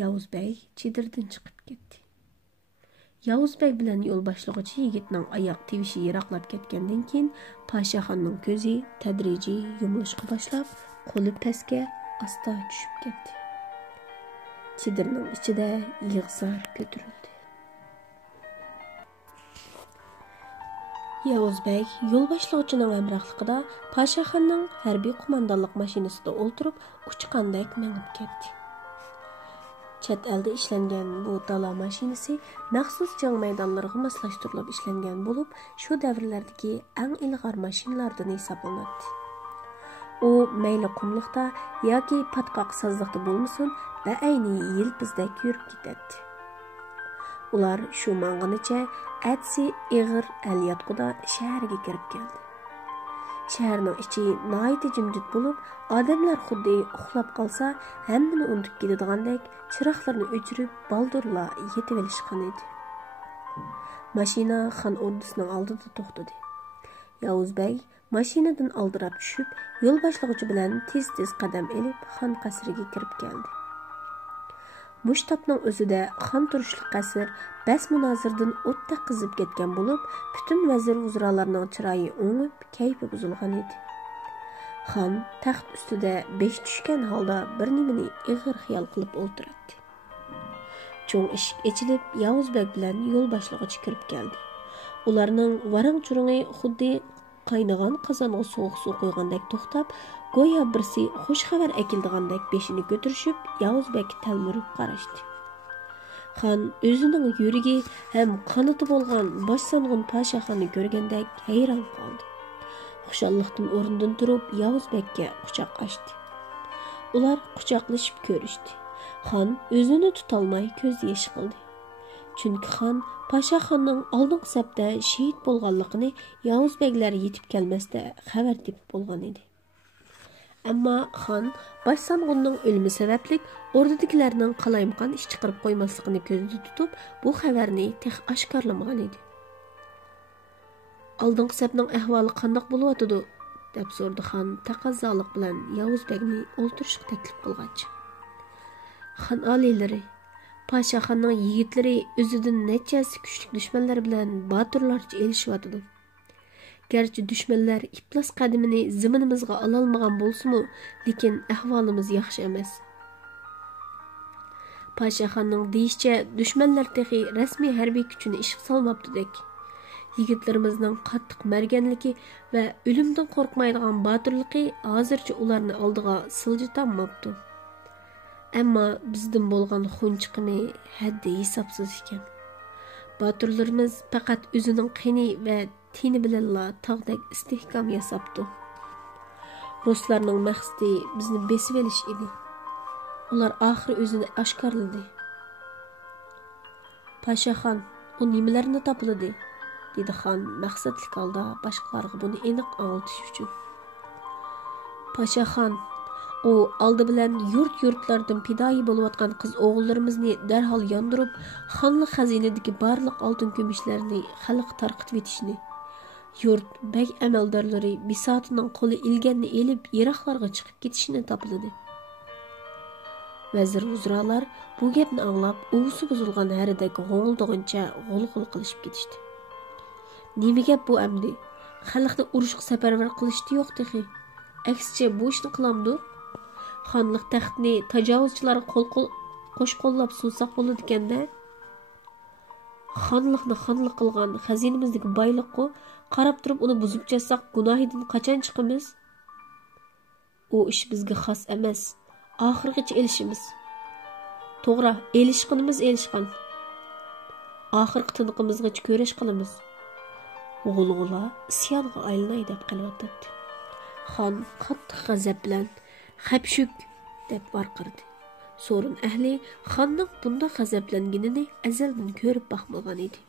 Yavuz Bey chidirdan chiqib ketdi. Yavuz Bey bilan yo'l boshlag'uchi yigitning oyoq tivishi yiroqlab ketgandan keyin Paşaxonning ko'zi tadrijiy yumilishga boshlab, qo'li pastga asta tushib ketdi. Chidirning ichida yig'zor ko'tarildi. Yavuz Bey yo'l boshlag'uchining hamrohligida Paşaxonning harbiy qo'mondonlik mashinasida o'ltirib, uchqandek minib ketdi. Chet elda ishlangan bu dala mashinasi maxsus jang maydonlariga moslashtirilib ishlangan bo'lib, shu davrlardagi eng ilg'or mashinalardan hisoblanadi. U mayli qumliqda yoki patqoq sozliqda bo'lmasin, ayni yilpizdek yurib ketadi. Ular shu mang'inicha atsi ig'ir aliyatquda shaharga kirib keldi. Shaharning ichi nihoyat jimjit bo'lib, odamlar xuddi uxlab qolsa, hammani unutib ketadiganidek chiroqlarni o'chirib, baldurla yetib olishgan edi. Mashina xon ordusining oldida to'xtadi. Yavuz Bey mashinadan oldirab tushib, yo'l boshlag'uchi bilan tez-tez qadam elib, xon qasriga kirib keldi. Mushtobning o'zida xon turishli qasr bas munozirdan o'tda qizib ketgan bo'lib, butun vazir uzralarning chiroyi o'ngib, kayfi buzilgan edi. Xon taxt ustida besh tushgan holda bir nimani ig'ir xiyol qilib o'ltiradi. Cho'ng eshik ochilib, Yavuz Bek bilan yo'l boshlag'uchi kirib keldi. Ularning varang-churungi xuddi qaynagan qozonga sovuq suv qo'ygandek to'xtab, go'yo birsi xush xabar akildigandek beshini ko'tirishib, Yavuz Bekka talmurib qarashdi. Xon o'zining yurigi ham qanoti bo'lgan boshsang'un Paşaxonni ko'rgandek hayron qoldi. Xushalliqdan o'rnidan turib, Yavuz Bekka quchoq ochdi. Ular quchoqlashib ko'rishdi. Xon o'zini tutolmay ko'z yosh qildi. Chunki xon Paşaxonning oldingi safda shahid bo'lganligini Yavuz Beklar yetib kelmasda xabar tepib bo'lgan edi. Ammo xon boshsang'unning o'limi sababli o'rdidagilarning qalaymaqon ish chiqarib qo'ymasligini ko'zda tutib, bu xabarni tex oshkorlamagan edi. Oldingi safning ahvoli qanday bo'lyotidi deb so'radi xon taqozolik bilan Yavuz Bekni o'ltirishga taklif qilgach. Xon oliylari Paşaxonning yigitlari o'zidan nechasi kuchli dushmanlar bilan boturlarcha elishyotdi. Gerçi düşmanlar iplas qadimini ziminimizga ololmagan bo'lsa-mu, lekin ahvolimiz yaxshi emas. Paşaxonning deyishicha, düşmanlar texi rasmiy harbiy kuchini ishga solmabdi-dek. Yigitlarimizning qattiq marganligi va o'limdan qo'rqmaydigan boturligi hozircha ularni oldiga siljitamabdi. Ammo bizdan bo'lgan xunchiqimi haddi hisobsiz ekan. Boturlarimiz faqat o'zining qini va tini bilanla tog'dek istehkom yasabdi. Ruslarning maqsadi bizni besib olish edi. Ular oxiri o'zini oshkorladi. Paşaxon u nimalarni topildi, dedi xon maqsadli holda boshqalarga buni aniq anglatish uchun. Paşaxon u oldi bilan yurt-yurtlardan pidoyi bo'layotgan qiz o'g'illarimizni darhol yondirib, xonlik xazinadagi barliq oltin kumushlarni xalq tarqitib etishni, yurt beg amaldorlari bisotining qo'li ilganni elib yiroqlarga chiqib ketishini topildi. Vazir uzralar bu gapni anglab, uvusi buzilgan haridagi g'o'ldig'incha g'ul-g'ul qilishib ketishdi. Nima gap bu amdi? Xalqni urushga safarbar qilishdi yo'q texi. Aksicha bu ishni qilamdi. Xonlik taxtni tajovuzchilarga qo'sh-qo'llab sunsoq bo'ladi ekanda. Xonlikni xonlik qilgan xazinamizdagi boyliqqa qarab turib uni buzib chasaq gunohidan qachon chiqamiz? U ish bizga xos emas. Oxirgacha elishimiz. To'g'ri, elishqinimiz elishqan. Oxirgi tiniqimizgacha ko'rish qilamiz. G'ulg'ula isyonga aylanay deb qilyapti. Xon qattiq g'azab bilan "Xapshuk" deb varqirdi. So'rin ahli xonning bunda g'azablanganini azaldan ko'rib baxmagan edi.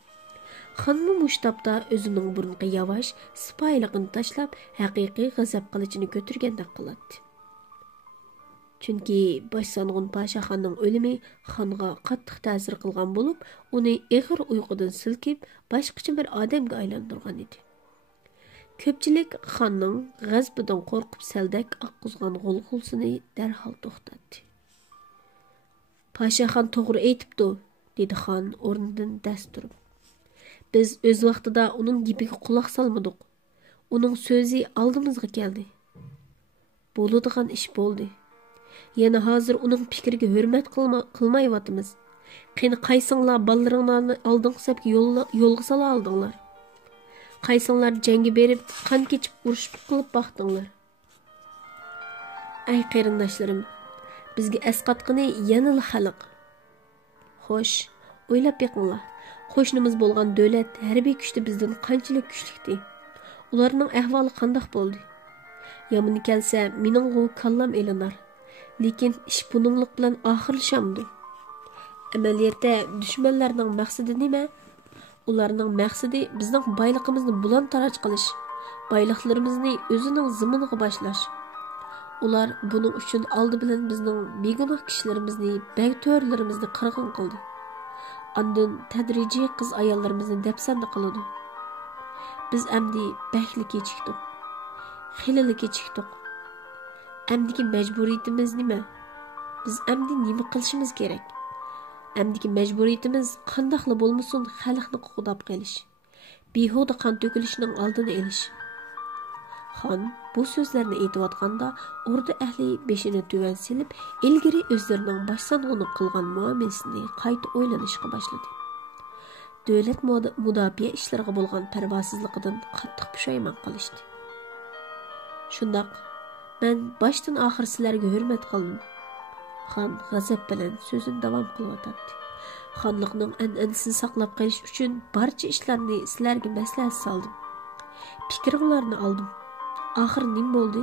Xonmi mushtobda o'zining burunqa yavash, sipoyiligini tashlab, haqiqiy g'azab qilichini ko'targandek qiladi. Chunki Başsanğun Paşaxonning o'limi xonga qattiq ta'sir qilgan bo'lib, uni ig'ir uyqudan silkib, boshqacha bir odamga aylantirgan edi. Ko'pchilik xonning g'azbidan qo'rqib saldak oqqizgan g'ulg'ulsini darhol to'xtatdi. Paşaxon to'g'ri aytibdi, dedi xon o'rnidan dast turib. Biz o'z vaqtida uning gapiga quloq solmadik. Uning so'zi oldimizga keldi. Bo'ladigan ish bo'ldi. Yana hozir uning fikriga hurmat qilmayotimiz. Qani qaysinglar ballariңlarni oldingi sapga yo'lga sola oldinglar? Qaysinglar jangga berib, qon kechib urushib qilib baqdinglar? Ay qarindoshlarim, bizga asqatqini yanil xalq. Xo'sh, o'ylab beqinglar. Qo'shnimiz bo'lgan davlat harbiy kuchda bizdan qanchalik kuchlikdi? Ularning ahvoli qanday bo'ldi? Yomon kelsa, mening kallam elinar. Lekin ish buninglik bilan oxirlashamdi. Amaliyotda dushmanlarning maqsadi nima? Ularning maqsadi bizning boyligimizni bulan taraj qilish, boyliklarimizni o'zining ziminiga boshlash. Ular buning uchun oldi bilan bizning begunoh kishilarimizni, bag'to'rlarimizni qirg'in qildi. Ondan tadrijiy qiz ayollarimizni dafsanda qiladi. Biz amdi bakli kechikdik. Xilili kechikdik. Amdiki majburiyatimiz nima? Biz amdi nima qilishimiz kerak? Amdiki majburiyatimiz qandoqli bo'lmasin xalqni qo'g'dab qelish, behuda qon to'kilishining oldini olish. Xon bu so'zlarni aytayotganda o'rda ahli beshini tuvan silib, ilgari o'zlarining Başsanğunga qilgan muomalasini qayta o'ylanishga boshladi. Davlat mudofaa ishlariga bo'lgan parvosizligidan qattiq pushaymon qilishdi. Shundoq, men boshdan oxir sizlarga hurmat qildim. Xon g'azab bilan so'zini davom qilyotdi. Xonliqning an'anasini saqlab qolish uchun barcha ishlarni sizlarga maslahat soldim. Fikringlarni oldim. Oxir nim bo'ldi?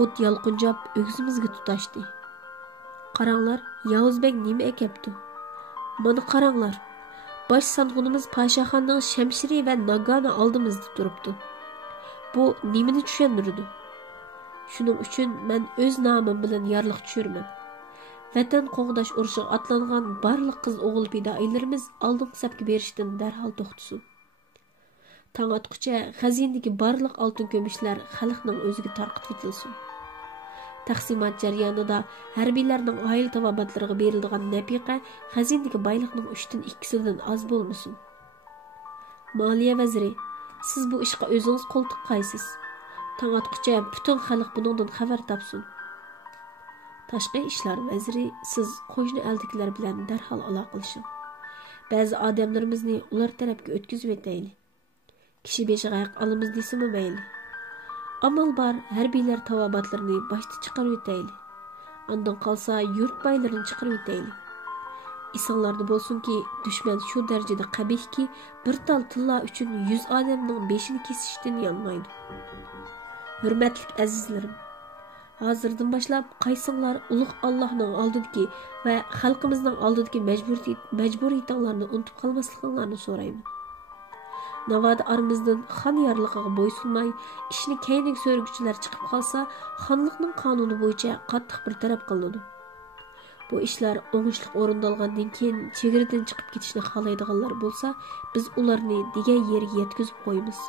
O't yalqinjab o'g'zimizga tutashdi. Qaranglar, Yavuzbek nima ekapti? Mana qaranglar. Başsanğunimiz Paşaxonning shamshiri va nagoni oldimizda turibdi. Bu nimani tushundirdi? Shuning uchun men o'z nomim bilan yorliq tushiraman. Vatan qo'g'dash urushiga atlangan barliq qiz o'g'il fidoilarimiz oldingi sapga berishdan darhol to'xtasin. Tong atqucha xazindagi barliq oltin ko'mishlar xalqning o'ziga tarqatib etilsin. Taqsimot jarayonida harbiylarning oila tavobatlariga beriladigan nafiqa xazindagi boylikning 3dan 2sidan oz bo'lmasin. Moliya vaziri, siz bu ishga o'zingiz qo'l tiqaysiz. Tong atqucha butun xalq buningdan xabar topsin. Tashqi ishlar vaziri, siz qo'shni eldagilar bilan darhol aloqalashing. Ba'zi odamlarimizni ular tarafga o'tkazib o'taylik. Kishi beshiga haq olamiz desimi mayli. Amal bar harbiylar tavobatlarini boshda chiqarib o'taylik. Ondan qolsa yurt boylarini chiqarib o'taylik. Esinglarda bo'lsinki, dushman shu darajada qabihki, bir tal tilla uchun 100 odamning beshini kesishdan yonmaydi. Hurmatli azizlarim, hozirdan boshlab qaysinglar ulug' Allohning oldidagi va xalqimizning oldidagi majburiyatinglarni unutib qolmasliklarini so'rayman. Navoda aramizdan xon yorligiga bo'ysunmay, ishni keyingi so'rguvchilar chiqib qolsa, xonlikning qonuni bo'yicha qattiq bir taraf qilinadi. Bu ishlar o'ngishli o'rindalgandan keyin chegaradan chiqib ketishni xohlaydiganlar bo'lsa, biz ularni degan yerga yetkazib qo'yamiz.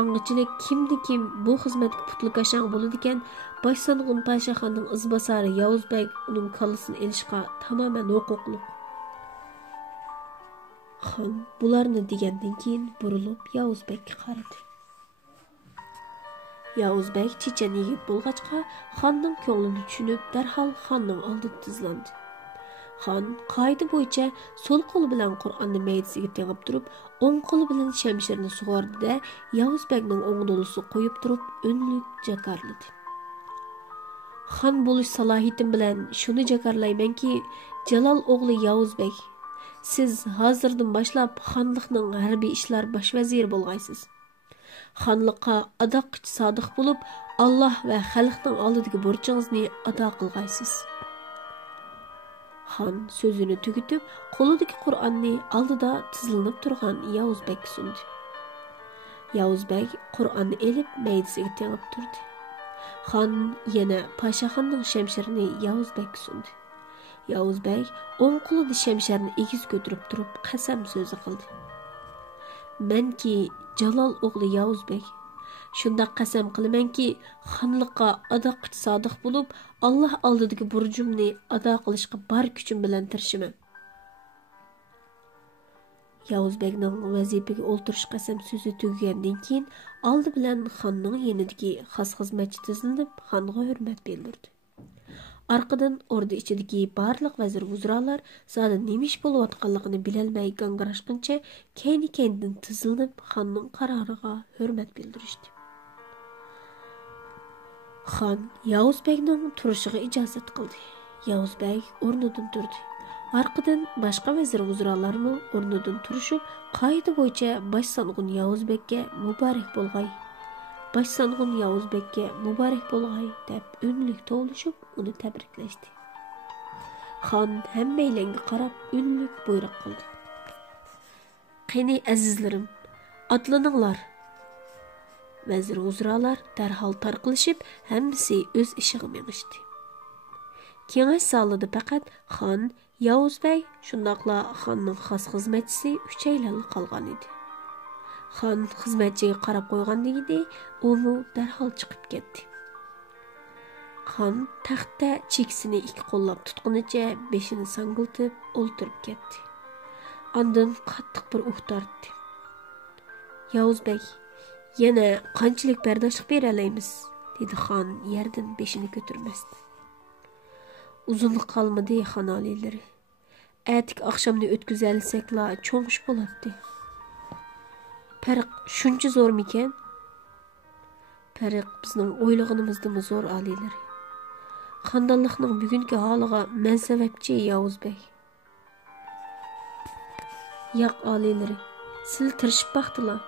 Ang'ichilik kimdi-kim bu xizmatga putlik ashang bo'ladi ekan, Başsanğun Paşaxonning izbosari Yavuzbek uning kallasini elishga tamoman huquqli. Xon bularni degandan keyin burilib Yavuzbekka qaradi. Yavuzbek chechan yigit bo'lg'achqa xonning ko'nglini tushunib, darhol xonning oldida tizlandi. Xon qoida bo'yicha so'l qo'li bilan Qur'onni maydasiga tengib turib, o'ng qo'li bilan shamshirni sug'ordi-da, Yavuzbekning o'ng do'lisi qo'yib turib, o'nlik jakarladi. Xon bo'lish salohiyatim bilan shuni jakarlaymanki, Jalol o'g'li Yavuzbek, siz hozirdan boshlab xonlikning harbiy ishlar bosh vaziri bo'lg'aysiz. Xonliqqa adoqchi sodiq bo'lib, Alloh va xalqning oldidagi burchingizni ado qilg'aysiz. Xon so'zini tugitib, qo'lidagi Qur'onni oldida tizilib turgan Yavuzbekka sundi. Yavuzbek Qur'onni elib maydasiga tengib turdi. Xan yana Paşaxonning shamshirini Yavuzbekka sundi. Yavuzbek o'ng qo'lida shamsharni egiz ko'tarib turib qasam so'zi qildi. Menki Jalol o'g'li Yavuzbek shundoq qasam qilamanki, xonliqqa adoqqa sodiq bo'lib, Alloh oldidagi burjimni ado qilishga bor kuchim bilan tirishaman. Yavuzbekning vazifaga o'ltirish qasam so'zi tugagandan keyin oldi bilan xonning yonidagi xos xizmatchi tizilib, xonga hurmat bildirdi. Arqadan orda ichidagi barliq vazir vuzrolar zodi nima ish bo'layotganligini bilolmay gangrashqincha kayni-kaynidan tizilib, xonning qaroriga hurmat bildirishdi. Xon Yavuzbekning turishiga ijozat qildi. Yavuzbek o'rnidan turdi. Arqadan boshqa vazir vuzrolarning o'rnidan turishib, qoida bo'yicha boshsangun Yavuzbekka muborak bo'lg'ay. Boshsangun Yavuzbekka muborak bo'lg'ay deb unlik tovlashib, uni tabriklashdi. Xon hammaylanga qarab unlik buyruq qildi. Qani azizlarim, atlaninglar. Vazir vuzrolar darhol tarqilishib, hammasi o'z ishiga menishdi. Kengash zalida faqat Xon, Yavuzbek, shundoqla xonning xos xizmatchisi uchaylanli qolgan edi. Xon xizmatchiga qarab qo'ygandan keyin u darhol chiqib ketdi. Xon taxtda chekisini ikki qo'llab tutqunicha beshini sangiltib o'ltirib ketdi. Ondan qattiq bir uh tortdi. Yavuzbek, yana qanchalik bardoshlik bera olamiz, dedi Xon yerdan beshini ko'tarmasdi. Uzunlik qolmadi xon oliylari. Atik oqshomni o'tkazalsakla cho'ng ish bo'ladi. Farq shuncha zo'rmikan? Farq bizning o'ylaganimizdan zo'r oliylari. Xondanlikning bugungi holiga men sababchi Yavuzbek. Yo'q oliylari, siz tirishib baqdilar.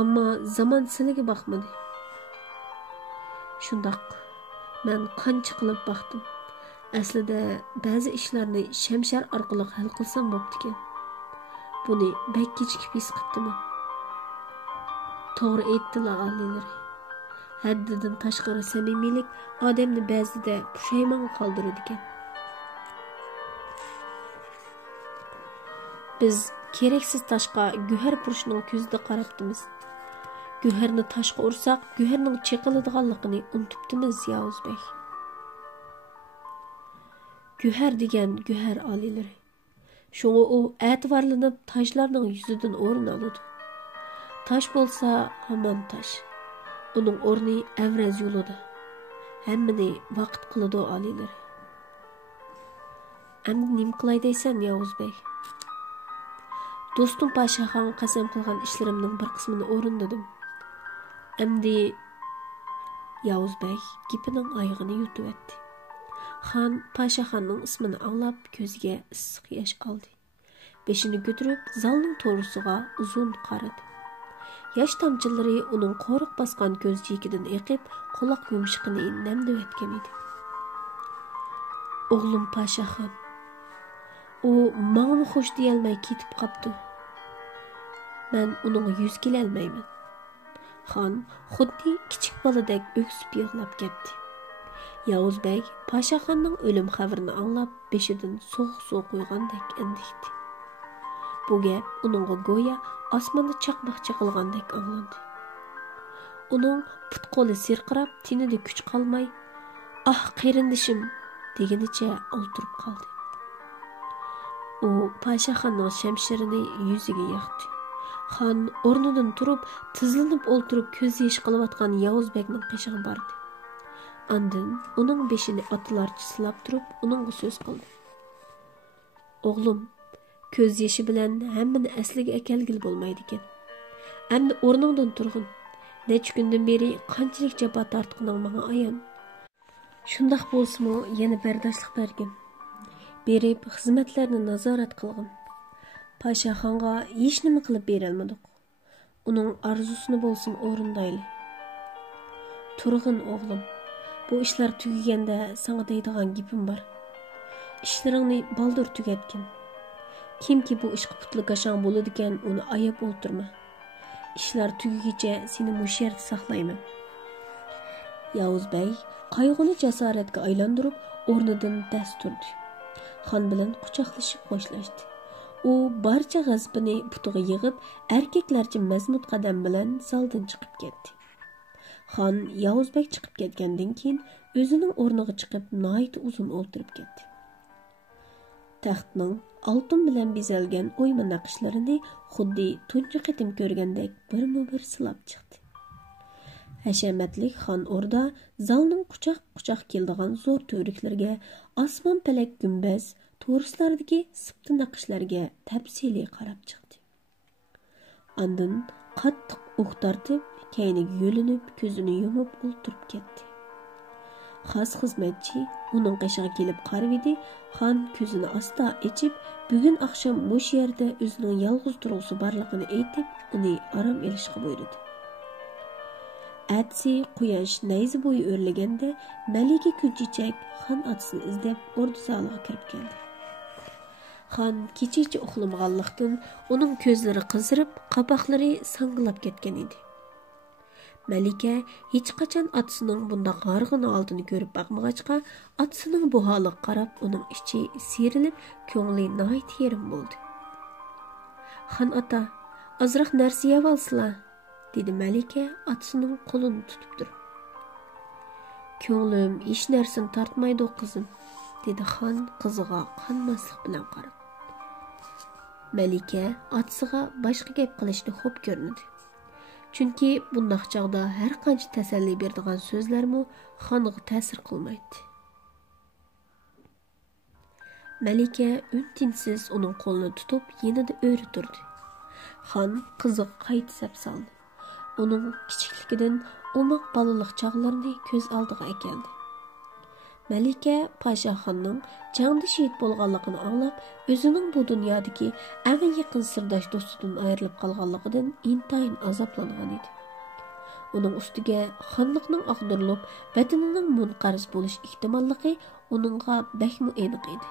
Ammo zamon sizga baqmadi. Shundoq men qancha qilib baqdim. Aslida ba'zi ishlarni shamshar orqali hal qilsam bo'pti-ekan. Buni bak kechikib his qildim. To'g'ri aytdilar oliylari. Haddidan tashqari samimiylik odamni ba'zida pushaymon qoldiradi ekan. Biz keraksiz toshqa guhar purishning ko'zida qarabdimiz. Guharni toshqa ursak, guharning chiqiladiganligini unutibdimiz Yavuzbek. Guhar degan guhar oliylari. Şoňa o ätibarlanıp taşlarning yüzüden o'rin oladi. Taş bolsa hamon taş. Onun o'rni avraz yo'lida. Hammani vaqt qiladi oliylari. Endi nim qilay deysan Yavuzbek? Dostum Paşaxon qasam qilgan ishlarimning bir qismini o'rinladim. Endi Yavuzbek gipining oyog'ini yutib etdi. Xon Paşaxonning ismini anglab ko'ziga issiq yosh oldi. Beshini ko'tarib zalning to'g'risiga uzun qaradi. Yosh tomchilari uning qo'riq bosgan ko'z chekidan eqib, quloq yumshiqini namdib etgan edi. O'g'lim Paşaxon. U menga xush deyolmay ketib qopti. Men uning yuz kelolmayman. Xon xuddi kichik boladek o'ksib yig'lab ketdi. Yavuzbek Paşaxonning o'lim xabarini anglab, beshidan so'q qo'ygandek indikdi. Bu gap uningga go'yo osmonda chaqmoq chaqilgandek anglandi. Uning put-qo'li sirqirab, tinida kuch qolmay, "Ah, qarindishim" deganicha o'ltirib qoldi. U Paşaxonning shamshirini yuziga yoqdi. Xon o'rnidan turib, tizlanib o'ltirib ko'z yosh qilayotgan Yavuzbekning qishiga bordi. Ondan uning beshini atlarcha silab turib, uningga so'z qildi. "O'g'lim, ko'z yoshi bilan hammani asliga kelgil bo'lmaydi ekan. Endi o'rningdan turg'in. Necha kundan beri qanchalik jafo tortqining menga ayon. Shundoq bo'lsa-mu, yana bardoshlik bergin. Berib xizmatlarni nazorat qilgin. Paşaxonga hech nima qilib bera olmadik. Uning orzusini bo'lsin o'rindayli. Turg'in o'g'lim. Bu ishlar tugaganda sana deydigan gapim bor. Ishlaringni baldur tugatgin. Kimki bu ishga putli qashon bo'ladi ekan, uni ayab o'ltirma. Ishlar tugagicha seni mush yerda saqlayman. Yavuz Bey qayg'uni jasoratga aylantirib, o'rnidan dast turdi. Xon bilan quchoqlashib xo'shlashdi. U barcha g'azabini putiga yig'ib, erkaklarcha mazmut qadam bilan zaldan chiqib ketdi. Xon Yavuz Bey chiqib ketgandan keyin o'zining o'rniga chiqib, nihoyat uzun o'tirib ketdi. Taxtning oltin bilan bezalgan o'yma naqshlarini xuddi tunji qatim ko'rgandek bir silab chiqdi. Hashamatlik xon o'rda zalning quchoq keldigan zo'r to'riklarga, osmon palak gumbaz, to'rislardagi sipti naqshlarga tafsiliy qarab chiqdi. Andin qattiq o'q tortib, kayniga yo'linib, ko'zini yumib o'ltirib ketdi. Xos xizmatchi uning qishig'iga kelib qarab edi. Xon ko'zini asta ochib, bugun oqshom bo'sh yerda o'zining yolg'iz turg'usi borligini aytib, uni orom olishga buyurdi. Atsi quyosh nayzi bo'yi o'rlaganda Malika Kunchichak xon otasini izlab o'rda zaliga kirib keldi. Xon kechicha uxlamaganlikdan uning ko'zlari qizirib, qapoqlari sangilab ketgan edi. Malika hech qachon otasining bundoq g'arg'ini oldini ko'rib boqmag'achqa, otasining bu holiga qarab, uning ichi serilib, ko'ngli nihoyat yerim bo'ldi. "Xon ota, ozroq narsa yeb olsizlar", dedi Malika otasining qo'lini tutib turib. "Ko'nglim hech narsani tortmaydi, qizim", dedi Xon qiziga qonmaslik bilan qarab. Malika otasiga boshqa gap qilishni xo'p ko'rmadi. Chunki bundoq chog'da har qancha tasalli beradigan so'zlarmi xonga ta'sir qilmaydi. Malika untinsiz uning qo'lini tutib, yenida o'ri turdi. Xon qiziq qayta sap soldi. Uning kichikligidan umoq balaliq chog'larini ko'z oldiga keldi. Malika Pashaxonning jangda shahid bo'lganligini anglab, o'zining bu dunyodagi eng yaqin sirdosh do'stidan ayrilib qolganligidan intayin azoblangan edi. Uning ustiga xonliqning og'dirilib, vatanining munqariz bo'lish ehtimolligi uningga bakmu aniq edi.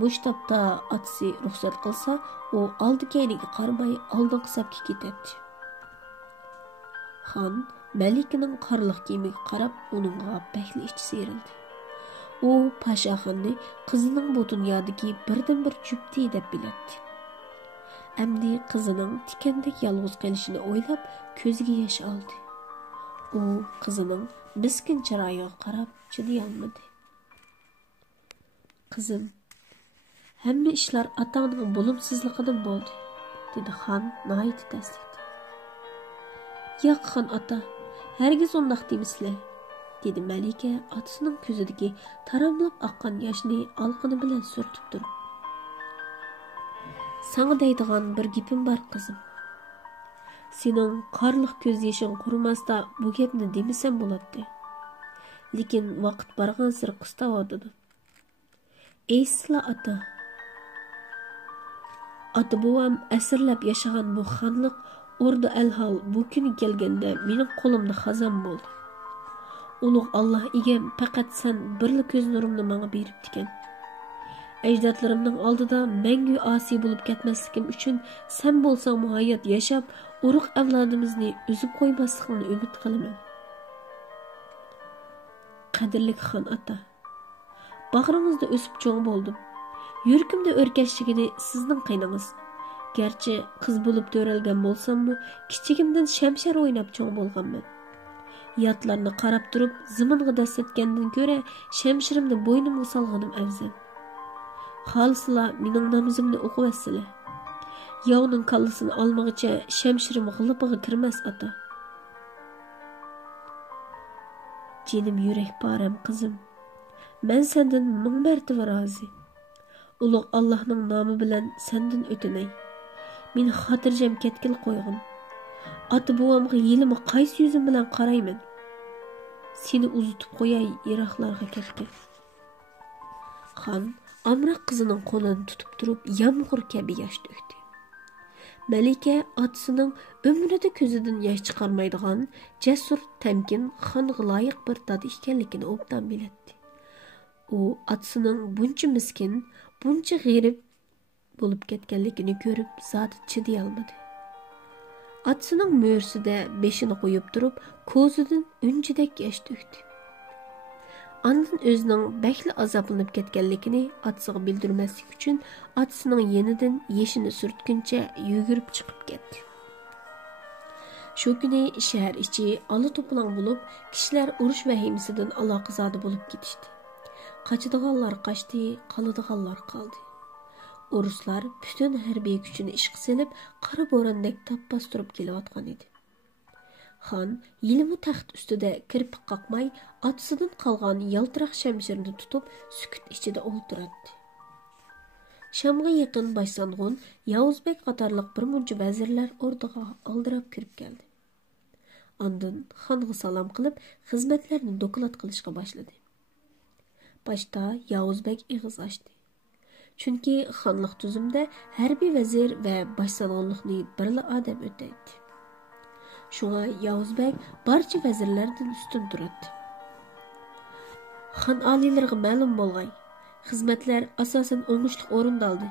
Mushtobda otasi ruxsat qilsa, u oldi-keyniga qaramay oldingi safga ketadi. Xon Malikaning qorliq kiyimiga qarab, uningga bakli ichi serildi. U Pashaxonni qizining bu dunyodagi birdan-bir jufti deb biladi. Amdi qizining tikandek yolg'iz qolishini o'ylab, ko'ziga yosh oldi. U qizining miskin chiroyiga qarab chiday olmadi. "Qizim, hamma ishlar otangning bo'limsizligidan bo'ldi", dedi Xon nihoyat tasdiqdi. "Yo'q, Xon ota, hargiz undoq demisizlar", dedi Malika otasining ko'zidagi taramlab oqqan yoshni olqini bilan surtib turib. "Sana deydigan bir gapim bor, qizim. Sening qorliq ko'z yoshing qurimasda bu gapni demasam bo'ladi. Lekin vaqt borgan sir qistavotdi. Eysla ota. Ota-bovam asrlab yashagan bu xonliq o'rda alhol bu kuni kelganda mening qo'limda xazon bo'ldi. Ulug' Alloh egam faqat sen birli ko'z nurimni menga beribdi-ekan. Ajdodlarimning oldida mangu osiy bo'lib ketmasligim uchun sen bo'lsang hayot yashab, urug' avlodimizni uzib qo'ymasligini umid qilaman. Qadrli Xon ota, bag'rimizda o'sib cho'ng bo'ldim. Yuragimda o'rkashligini sizning qiynimiz. Garchi qiz bo'lib to'ralgan bo'lsam-mu, kichigimdan shamshar o'ynab cho'ng bo'lganman. Yotlarni qarab turib, ziminga dastatgandan ko'ra, shamshirimni bo'ynimga solganim afzal. Xolislar mening namozimni o'qiyapsizlar. Yovning kallasini olmag'icha shamshirim g'ilibiga kirmas ota. Jinim yurak param qizim. Men sendan ming martaba rozi. Ulug' Allohning nomi bilan sendan o'tinay. Meni xotirjam ketkil qo'ygin. Ota-bovamga yilimi qaysi yuzim bilan qarayman. Seni uzitib qo'yay yiroqlarga ketdi. Xon amroq qizining qo'lini tutib turib, yomg'ir kabi yosh to'kdi. Malika otasining umrida ko'zidan yosh chiqarmaydigan, jasur, tamkin, xonga loyiq bir dod ekanligini obdan biladi. U otasining buncha miskin, buncha g'irib bo'lib ketganligini ko'rib, zot chiday olmadi. Atısının mörsüde beşini qoyup durup, ko'zidan unchidek yosh to'kdi. Andın özünün bəkli azaplanıp ketkenlikini atısıga bildirmeslik üçün atısının yenidən yeşini sürtkünçe yügürüp çıkıp ketdi. Şu günü şəhər içi alı toplan bulup, kişiler uruş vəhimisidən alaqızadı bulup gitişdi. Qaçıdığanlar qaçdı, qalıdığanlar qaldı. Uruslar bütün hərbiy gücünü işqi selip, qara borandek tappaz turup kelivatqan idi. Xan yilimu taxt üstüde kirpik qaqmay, atısıdan qalğan yaltıraq şəmşirini tutup sükut içide olturatdı. Şamğa yaqın başlanğun Yavuzbek qatarlıq bir muncha vəzirlər orduğa aldırab kirib geldi. Andın xanğa salam qilib, xizmətlərini doklad qilishqa başladı. Başta Yavuzbek ig'iz açdı. Çünki xanlıq tüzümdə hərbiy vəzir və başlanğunluqni birla adam ötəydi. Şuna Yavuzbek barcha vəzirlərdən üstün durardı. Xan aliylərə məlum bolğay, xizmətlər asasən oңuşluq orundaldı.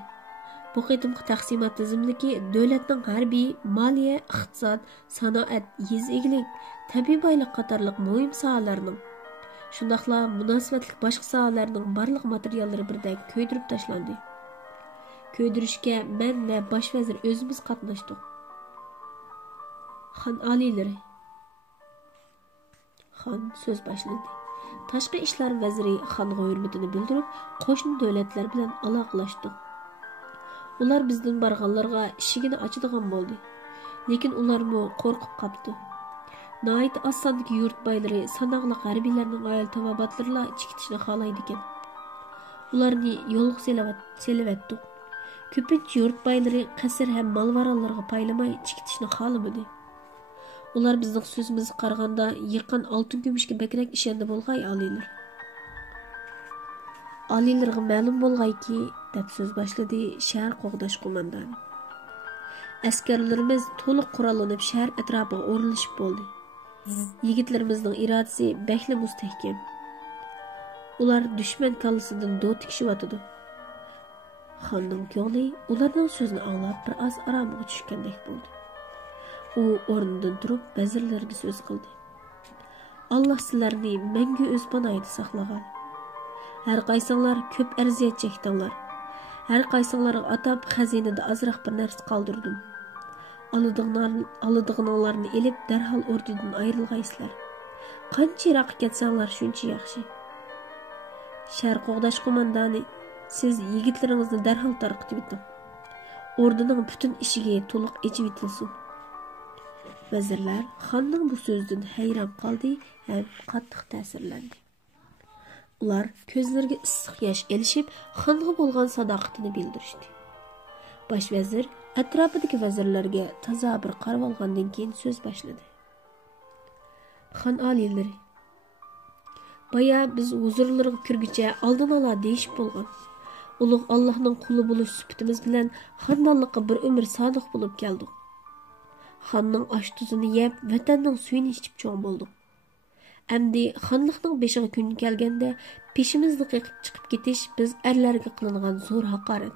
Bu qitimqi taqsimat tizimliki dövlətning hərbiy, maliyə, iqtisad, sanoat, yez egilik, təbii bayliq qatarlıq muhim sohalarning, shundaqla munosabatlik boshqa sohalarning barliq materiallari birdek ko'ydirib tashlandi. Ko'ydirishga men va bosh vazir o'zimiz qatnashdik. Xan aliyləri. Xan söz başladı. Tashqi ishlar vaziri xonga hurmatini bildirib, qo'shni davlatlar bilan aloqalashdi. Ular bizdan borganlarga ishigini ochadigan bo'ldi. Lekin ularmo qo'rqib qapti. Nayt osondagi yurt boylari sanoqli harbiylarning oil tavobatlarla chikitishni xohlaydi ekan. Ularni yo'lga selavatdi. Ko'pincha yurt boylari qasr ham malvaronlarga paylamay chikitishni xohlamadi. Ular bizning so'zimizga qaraganda yaqin oltin kumushga bakrak ishonda bo'lg'ay aliylar. Aliylarga ma'lum bo'lg'ayki, deb so'z boshladi shahar qo'g'dash qo'mondoni. Askarlarimiz to'liq qurollanib shahar atrofiga o'rnashib bo'ldi. Yigitlarimizning irodasi bakli mustahkam. Ular dushman kallasidan do tikishyotdi. Xonning ko'ngli ularning so'zini anglab bir oz aromiga tushgandek bo'ldi. U o'rnidan turib vazirlarga so'z qildi. Alloh sizlarni mangu o'z panoyida saqlagan. Har qaysinglar ko'p arziyat chekdinglar. Har qaysinglarga atab xazinada azroq bir narsa qoldirdim. Alıdığınlarını elib dərhal ordudan ayrılğaysızlar. Qancha yiroqqa ketsanglar shuncha yaxshi. Shahar qo'g'dash qo'mondoni, siz yigitlaringizni dərhal tarqitib eting. Orduning butun ishiga to'liq echib etilsin. Vazirlar xonning bu so'zdan hayron qoldi ham qattiq ta'sirlandi. Ular ko'zlariga issiq yosh elishib, xonga bo'lgan sadoqatini bildirishdi. Bosh vazir atrofidagi vazirlarga toza bir qarab olgandan keyin so'z boshladi. Xon oliylari, baya biz huzurlarga kirguncha oldin ola deyishib bo'lgan. Ulug' Allohning quli bo'lish sifatimiz bilan xonmonlikqa bir umr sodiq bo'lib keldik. Xonning osh tuzini yeb, vatanning suyini ichib cho'ng bo'ldik. Endi xonliqning beshiga kun kelganda peshimizni qiqib chiqib ketish biz erlarga qilingan zo'r haqorat.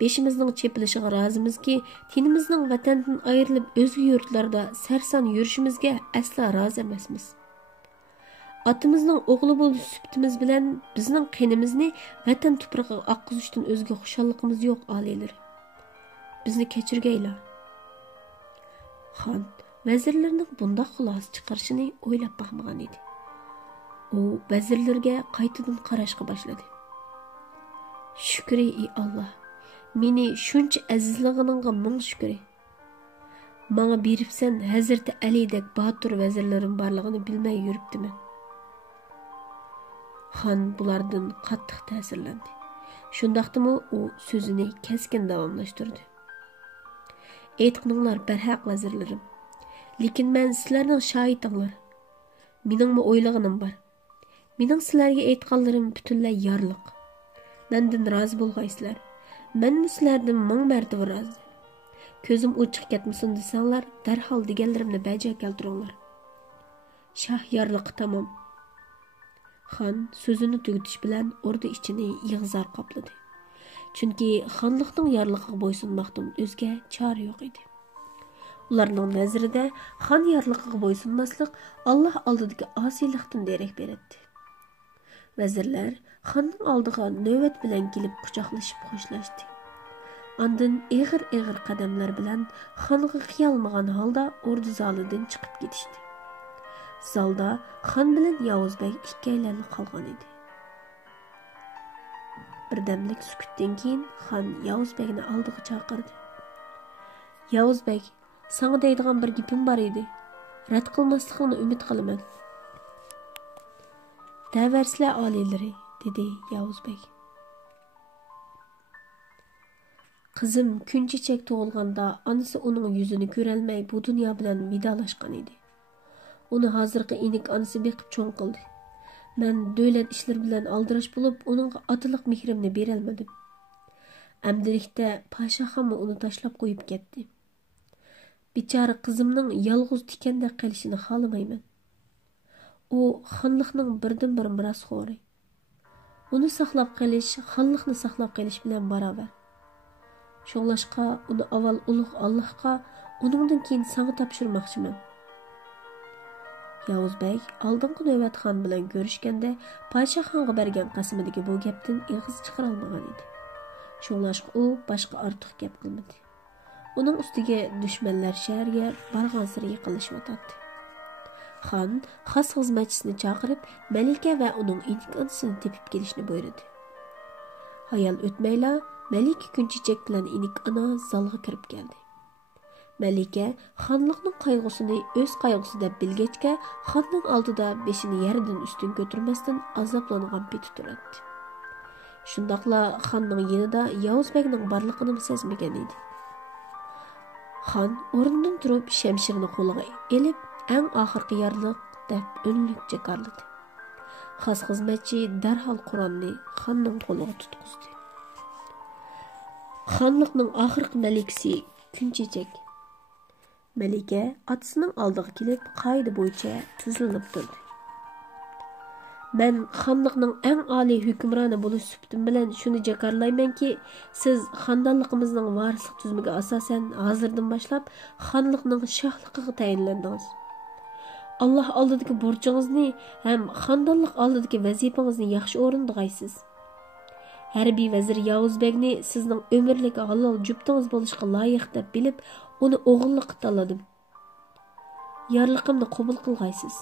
Beşimizning chepilishiga rozimizki, tinimizning vatandan ayrilib o'zga yurtlarda sarson yurishimizga asla rozi emasmiz. Atimizning o'g'li bo'lish sifatimiz bilan bizning qinimizni vatan tuprog'iga oqqizishdan o'zga xushalligimiz yo'q oliylar. Bizni kechirgaylar. Xon vazirlarning bunday xulosa chiqarishini o'ylab baxmagan edi. U vazirlarga qaytadan qarashga boshladi. Shukri ey Alloh, meni shuncha azizlig'iningga ming shukri. Manga beribsan Hazrati Alidek botur vazirlarim borlig'ini bilmay yuribdiman. Xon bulardan qattiq ta'sirlandi. Shundaqdimi u so'zini keskin davomlashtirdi. Aytqininglar barhaq vazirlarim. Lekin men sizlarning shohidinglar. Meningmi o'ylaganim bor. Mening sizlarga aytganlarim butunlay yorliq. Mendan rozi bo'lgaysizlar. Men sizlardan ming martaba rozi. Ko'zim ochiq ketmasin desanglar, darhol deganlarimni bajo keltiringlar. Shoh yorliqi tamom. Xon so'zini tugutish bilan o'rda ichini yig'zor qopladi. Chunki xonliqning yorliqiga bo'ysunmoqdan o'zga chora yo'q edi. Ularning nazarida xon yorliqiga bo'ysunmaslik Alloh oldidagi osiylikdan derak beradi. Vazirlar xonning oldiga navbat bilan kelib quchoqlashib xo'shlashdi. Ondan eg'ir qadamlar bilan xonga qiyolmagan holda ordu zalidan chiqib ketishdi. Zalda xon bilan Yavuzbek ikkalanib qolgan edi. Birdamlik sukutdan keyin xon Yavuzbekni oldiga chaqirdi. Yavuzbek, sana deydigan bir gapim bor edi. Rad qilmasligingni umid qilaman. Da'varsizlar oliylari, dedi Yavuzbek. Qizim kunchechak tug'ilganda onasi uning yuzini ko'rolmay bu dunyo bilan vidolashgan edi. Uni hozirgi enik onasi beqib cho'ng qildi. Men davlat ishlar bilan aldirash bo'lib, uningga otaliq mehrimni berolmadim. Amdilikda Pashaxonmi uni tashlab qo'yib ketdi. Bichora qizimning yolg'iz tikanda qolishini xohlamayman. U xonlikning birdan-bir mirosxo'ri. Uni saqlab qolish, xonlikni saqlab qolish bilan barobar. Şoğlaşqa, uni avval ulug' Allohga, uningdan keyin sana topshirmoqchiman. Yavuzbek oldingi navbat xon bilan ko'rishganda Podshohxonga bergan qasmidagi bu gapdan ig'iz chiqara olmagan edi. Şoğlaşqa u boshqa ortiq gap qilmadi. Uning ustiga dushmanlar shaharga borgan sari yaqinlashyotdi. Xon xos xizmatchisini chaqirib, Malika va uning enik onasini tepib kelishni buyurdi. Hayal o'tmayla Malika kunchechak bilan enik ona zalga kirib keldi. Malika xonlikning qayg'usini o'z qayg'usi deb bilgachga, xonning oldida beshini yerdan ustun ko'tarmasdan azoblangan peti turadi. Shundaqla xonning yonida Yavuzbekning borligini sezmagan edi. Xon o'rnidan turib shamshirini qo'liga elib, eng oxirgi yorliq deb unlik jakarladi. Xos xizmatchi darhol Qur'onni xonning qo'liga tutqizdi. Xonlikning oxirgi malikasi kunchechak. Malika otasining oldiga kelib, qoida bo'yicha tizilib turdi. Men xonlikning eng oliy hukmroni bo'lish suhbatim bilan shuni jakarlaymanki, siz xondanligimizning varislik tuzumiga asosan hozirdan boshlab xonlikning shohligiga tayinlandingiz. Alloh oldidagi burchingizni ham xondanlik oldidagi vazifangizni yaxshi o'rindag'aysiz. Harbiy vazir Yavuzbekni sizning umrlik halol juftingiz bo'lishga loyiq deb bilib, uni o'g'illikqa tanladim. Yorliqimni qabul qilg'aysiz.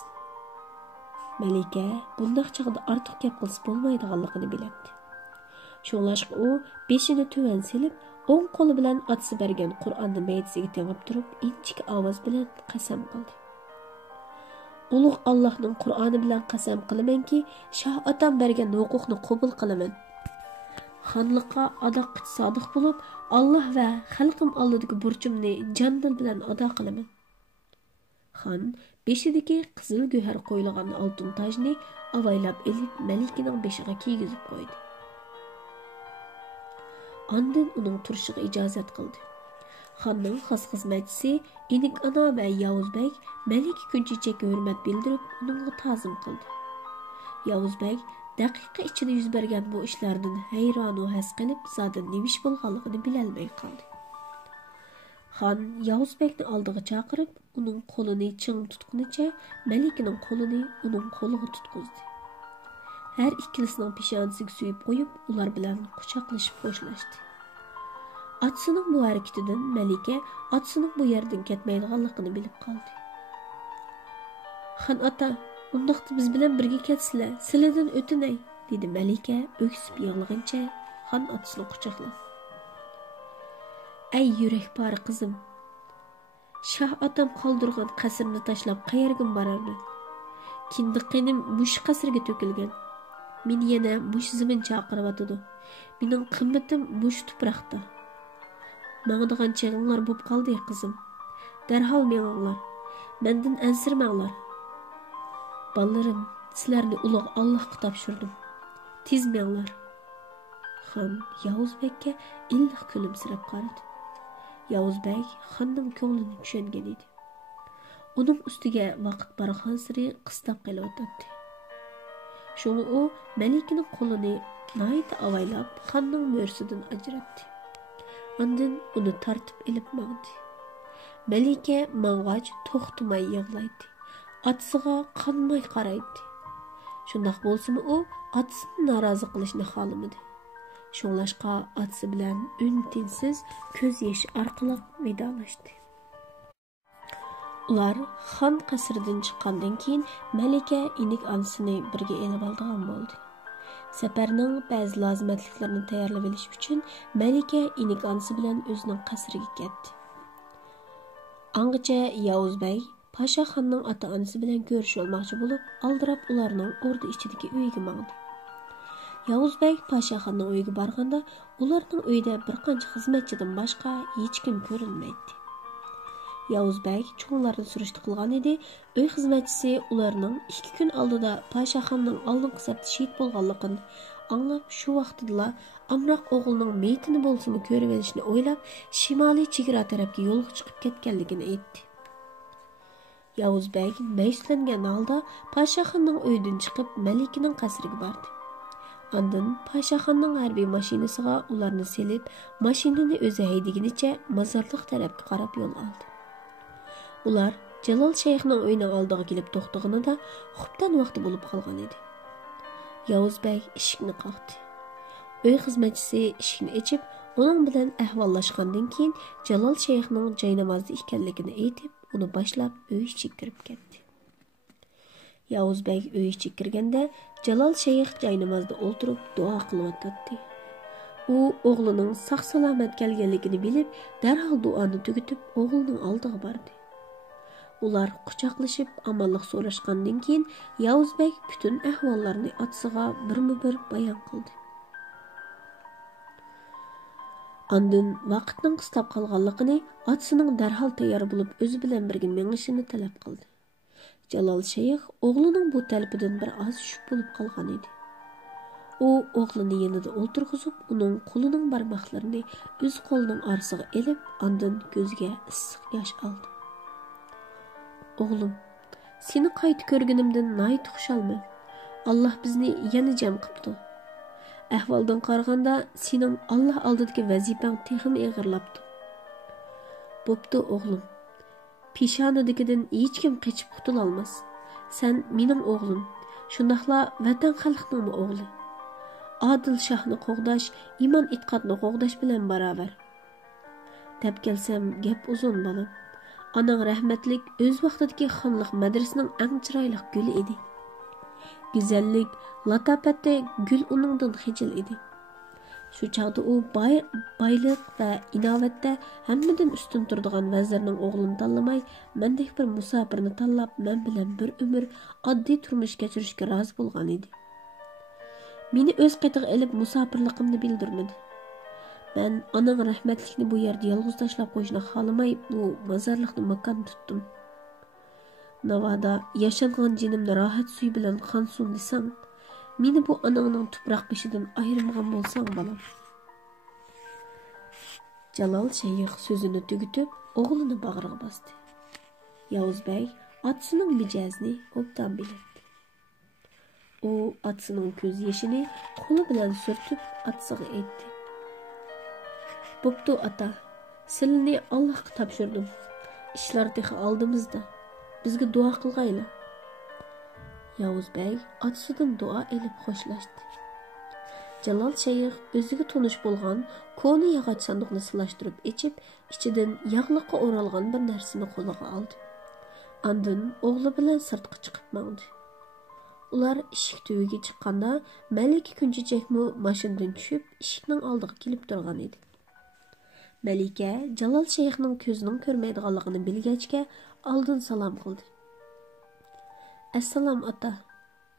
Malika bunday chog'da ortiq gap qilsa bo'lmaydiganligini biladi. Shunlashqa u beshini tuvan silib, o'ng qo'li bilan otasi bergan Qur'onni maytisiga tengib turib, inchik ovoz bilan qasam qildi. Ulug' Allohning Qur'oni bilan qasam qilamanki, shoh otam bergan huquqni qabul qilaman. Xonliqqa adoq sodiq bo'lib, Alloh va xalqim oldidagi burchimni jondil bilan ado qilaman. Xon beshidagi qizil go'har qo'yilgan oltin tojni avaylab elib Malikaning beshiga kiygizib qo'ydi. Ondan uning turishiga ijozat qildi. Xonning xos xizmatchisi enik ana va Yavuzbek Malika kunchechakka hurmat bildirib, uningga ta'zim qildi. Yavuzbek daqiqa ichida yuz bergan bu ishlardan hayron va has qilib, zodi nemish bo'lganligini bilolmay qoldi. Xon Yavuzbekni oldiga chaqirib, uning qo'lini ching tutqunicha Malikaning qo'lini uning qo'liga tutqizdi. Har ikkilisining peshonasiga suyib qo'yib, ular bilan quchoqlashib xo'shlashdi. Otasining bu harakatidan Malika otasining bu yerdan ketmaydiganligini bilib qoldi. "Xon ota, undaqda biz bilan birga ketsizlar, sizlardan o'tinay", dedi Malika o'ksib yig'lagancha xon otasini quchoqlab. "Ey yurak pari qizim, shoh otam qoldirgan qasrni tashlab qayerga borarman? Kindiqinim mush qasrga to'kilgan. Meni yana mush zimin chaqiryotidi. Mening qimmatim mush tuproqda. Mangdigan cheg'inglar bo'lib qoldi qizim. Darhol meninglar. Mendan ansirmanglar. Balarim, sizlarni ulug' Allohga topshirdim. Tez meninglar." Xon Yavuzbekka illiq kulimsirab qaradi. Yavuzbek xonning ko'nglini tushungan edi. Uning ustiga vaqt bargan sari qistab qelyotdi. Shuni u Malikaning qo'lini nayta avaylab xonning mo'rsidan ajratdi. Ondan uni tortib ilib mangdi. Malika mang'ach to'xtamay yig'laydi. Atasiga qanmay qaraydi. Shundaq bo'lsa-mu, u atasini norozi qilishni xohlamadi. Shunglashqa atasi bilan un-tinsiz ko'z yoshi orqali vidolashdi. Ular xon qasridan chiqqandan keyin Malika inik onasini birga elib olgan bo'ldi. Safarning ba'zi lozimatliklarini tayyorlab olish uchun Malika inik onasi bilan o'zining qasriga ketdi. Angacha Yavuz bey Pashaxonning ota-onasi bilan ko'rishib olmoqchi bo'lib, aldirab ularning o'rda ichidagi uyiga mangdi. Yavuz bey Pashaxonning uyiga borganda, ularning uyida bir qancha xizmatchidan boshqa hech kim ko'rinmaydi. Yavuz bey cho'nglarni surishti qilgan edi. Uy xizmatchisi ularning 2 kun oldida Pashaxonning oldingi safda shahid bo'lganligini anglab, shu vaqtda Amroq o'g'lining meyitini bo'lsa-mu ko'rib olishni o'ylab, shimoliy chegara tarafga yo'lga chiqib ketganligini aytdi. Yavuz bey mayslangan holda Pashaxonning uyidan chiqib Malikaning qasriga bordi. Ondan Pashaxonning harbiy mashinasiga ularni selib, mashinani o'zi haydagunicha mozorliq tarafga qarab yo'l oldi. Ular Jalol shayxning uyining oldiga kelib to'xtaganida xubtan vaqti bo'lib qolgan edi. Yavuz bey eshikni qoqdi. Uy xizmatchisi eshikni ochib, uning bilan ahvollashgandan keyin Jalol shayxning joy namozida ekanligini aytib, uni boshlab uy ichiga kirib ketdi. Yavuz bey uy ichiga kirganda Jalol shayx joy namozida o'tirib duo qilyotdi. U o'g'lining sog'-salomat kelganligini bilib, darhol duoni tugatib, o'g'lining oldiga bordi. Ular quchoqlashib amonlik so'rashgandan keyin Yavuz bey butun ahvollarni otasiga birma-bir bayon qildi. Ondan vaqtning qistab qolganligini, otasining darhol tayyor bo'lib o'zi bilan birga mengishini talab qildi. Jalol shayx o'g'lining bu talabidan bir oz tushib bo'lib qolgan edi. U o'g'lini yanida o'ltirg'izib, uning qo'lining barmoqlarini o'z qo'lining orasiga elib, ondan ko'ziga issiq yosh oldi. O'g'lim, seni qayta ko'rganimdan nihoyat xushalman. Alloh bizni yana jam qildi. Ahvoldan qaraganda sening Alloh oldidagi vazifang texim eg'irlabdi. Bo'pti o'g'lim. Peshonadagidan hech kim qochib qutula olmas. Sen mening o'g'lim, shundaqla vatan xalqning o'g'li. Adil shohni qo'g'dash, iymon e'tiqodni qo'g'dash bilan barobar. Deb kelsam, gap uzun bolam. Anang rahmatlik o'z vaqtidagi xonliq madrasining eng chiroyli guli edi. Go'zallik, latofatda gul uningdan xijil edi. Shu chaqda u boylik va inovatda hammadan ustun turadigan vazirning o'g'lini tanlamay, mendek bir musofirni tanlab, men bilan bir umr oddiy turmush kechirishga rozi bo'lgan edi. Meni o'z qatiga olib musofirligimni bildirmadi. Men onang rahmatlikni bu yerda yolg'iz tashlab qo'yishni xohlamay, bu mozorlikni makon tutdim. Navoda yashangan jinimni rohat suy bilan qonsun desang, meni bu onangning tuproq beshidan ayirmagan bo'lsang, bolam. Jalol shayx so'zini tugatib, o'g'lini bag'riga bosdi. Yavuz bey otasining mijozini obdan bildi. U otasining ko'z yoshini qo'li bilan surtib, otasiga aytdi. Bo'pti ota, sizlarni Allohga topshirdim. Ishlar texi oldimizda. Bizga duo qilg'aylar. Yavuz bey otasidan duo elib xo'shlashdi. Jalol shayx o'ziga tonish bo'lgan ko'ni yog'och sandiqni silashtirib ichib, ichidan yog'liqqa o'ralgan bir narsani qo'liga oldi. Ondan o'g'li bilan sirtqa chiqib mangdi. Ular eshik tubiga chiqqanda Malika kunchichakmi mashinadan tushib, eshikning oldiga kelib turgan edi. Malika Jalol shayxning ko'zining ko'rmaydiganligini bilgachga oldin salom qildi. Assalom ota,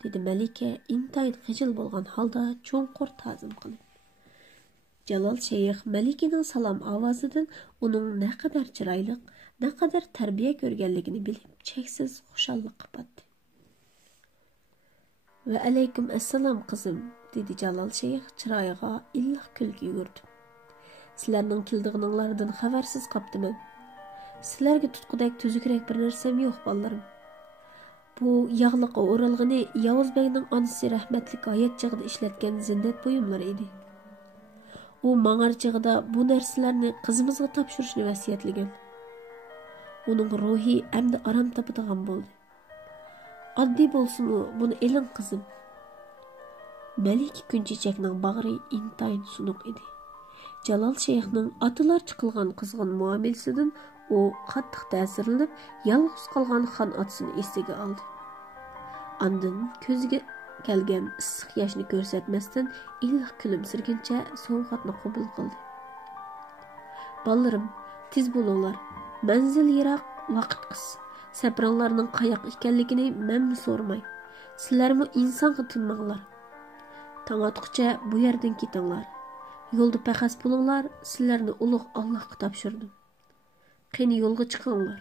dedi Malika intayin xijil bo'lgan holda cho'nqur ta'zim qilib. Jalol shayx Malikaning salom ovozidan uning naqadar chiroyli, naqadar tarbiya ko'rganligini bilib, cheksiz xushallik qildi. Va alaykum assalom qizim, dedi Jalol shayx chiroyiga illiq kulgi yugurdi. Sizlarning keldiğininglardan xabarsiz qoptiman. Sizlarga tutqudek tuzukrak bir narsam yo'q, bolalarim. Bu yog'liqqa o'ralg'ini Yavuz beyning onasi rahmatlik hayot chig'ida ishlatgan zindat buyumlari edi. U mang'ar chig'ida bu narsalarni qizimizga topshirishni vasiyatlagan. Uning ruhi endi aram topadigan bo'ldi. Oddiy bo'lsin-u, buni eling qizim. Malika Kunchechakning bag'ri intayin sunuq edi. Jalol Shayxning atalarcha qilgan qizg'in muomalasidan u qattiq ta'sirlanib, yolg'iz qolgan xon otasini esiga oldi. Ondan ko'ziga kelgan issiq yoshni ko'rsatmasdan iliq kulimsirguncha sovg'atni qabul qildi. Balarim, tez bo'linglar. Manzil yiroq, vaqt qis. Sapranglarning qayoq ekanligini menmi so'ramay. Sizlarmi insonga tinmanglar. Tong otqucha bu yerdan ketinglar. Yo'lda paqas bo'linglar, sizlarni ulug' Allohga topshirdim. Qani yo'lga chiqinglar.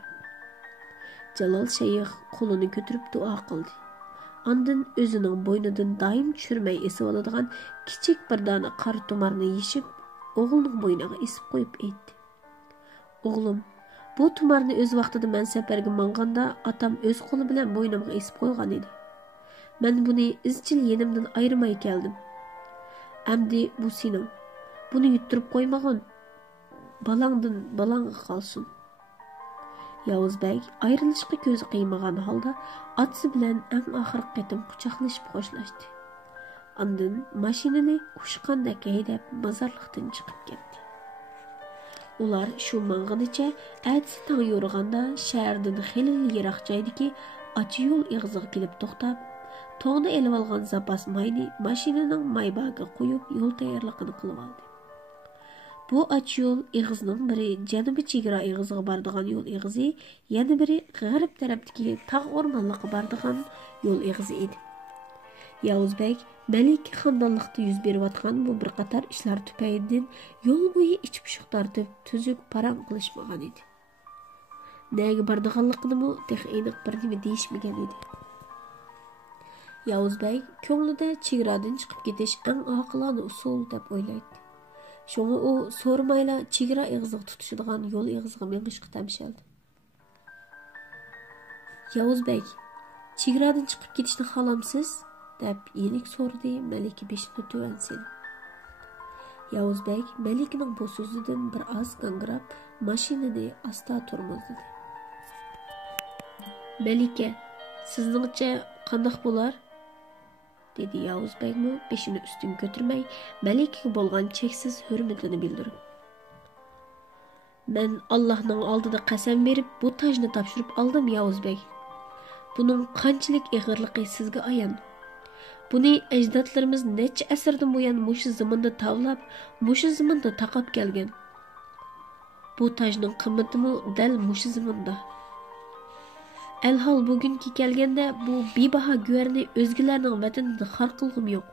Jalol Shayx qo'lini ko'tarib duo qildi. Ondan o'zining bo'ynidan doim tushirmay esib oladigan kichik bir dona qora tumarni yeshib, o'g'lining bo'yniga esib qo'yib aytdi. O'g'lim, bu tumarni o'z vaqtida men safarga manganda otam o'z qo'li bilan bo'ynimga esib qo'ygan edi. Men buni izchil yenimdan ayirmay keldim. Amdi bu sening. Buni yuttirib qo'ymag'in. Balangdan balangga qolsin. Yavuzbek ayrilishga ko'zi qiymagan holda otasi bilan eng oxirgi qatim quchoqlashib xo'shlashdi. Ondan mashinani ushqandek haydab mozorlikdan chiqib ketdi. Ular shu mang'inicha atsi tong yo'rg'anda shahardan xeyli yiroq joydagi ochi yo'l ig'ziga kelib to'xtab, to'g'ni elib olgan zapas mayni mashinaning maybagiga qo'yib yo'l tayyorligini qilib oldi. Bu ochi yo'l ig'izning biri janubiy chegara ig'ziga boradigan yo'l ig'izi, yana biri g'arb tarafdagi tog' o'rmonligiga boradigan yo'l ig'izi edi. Yavuzbek Malika xonadonlikda yuz berayotgan bu bir qator ishlar tufaylidan yo'l bo'yi ichib-pushuq tortib, tuzuk parang qilishmagan edi. Nega bordiganligini tex aniq bir nima deyishmagan edi. Yavuzbek ko'nglida chegaradan chiqib ketish eng oqilona usul deb o'ylaydi. Şoňa o sormayla chegara ig'ziga tutishadigan yo'l ig'ziga mengishga tamshaldi. Yavuzbek, chegaradan chiqib ketishni xohlamsiz? Deb yenik so'radi Malika beshini tuvan silib. Yavuzbek Malikaning bu so'zidan bir oz gangrab, mashinani asta turmazdi. Malika, sizningcha qanday bo'lar? Dedi Yavuzbekmi beshini üstün götürmey, Malikaga bo'lgan cheksiz hurmatini bildirib. Men Allohning oldida qasam berib, bu tajni topshirib oldim Yavuzbek. Buning qanchalik ig'irligi sizga ayon. Buni ajdodlarimiz necha asrdan buyon mushu zamonda tavlab, mushu zamonda taqab kelgan. Bu tajning qimmatimi dal mushu zamonda. Elhal bugünkü kelgende bu bebaha güverni özgülerinin vatanida xar qilg'im yo'q.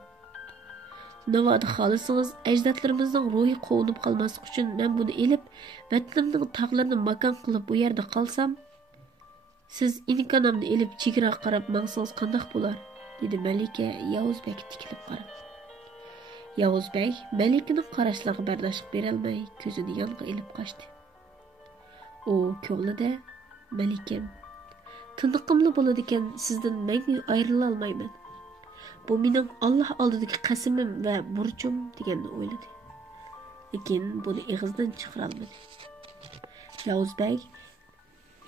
Navada xohlasangiz ajdodlarimizning ruhi qo'nib qolmaslik uchun men buni elib, vatanimning tog'larini makon qilib bu yerda qolsam, siz inkonamni elib chegara qarab mangsangiz qanday bo'lar? Dedi Malika Yavuzbekka tikilib qarab. Yavuzbek Malikaning qarashlariga bardosh berolmay ko'zini yonga ilib qochdi. O ko'nglida Malikam, tindiqimli bo'ladi ekan, sizdan mangu ayrila olmayman. Bu mening Alloh oldidagi qasamim va burchim deganni o'yladi. Lekin buni ig'izdan chiqara olmadi. Yavuzbek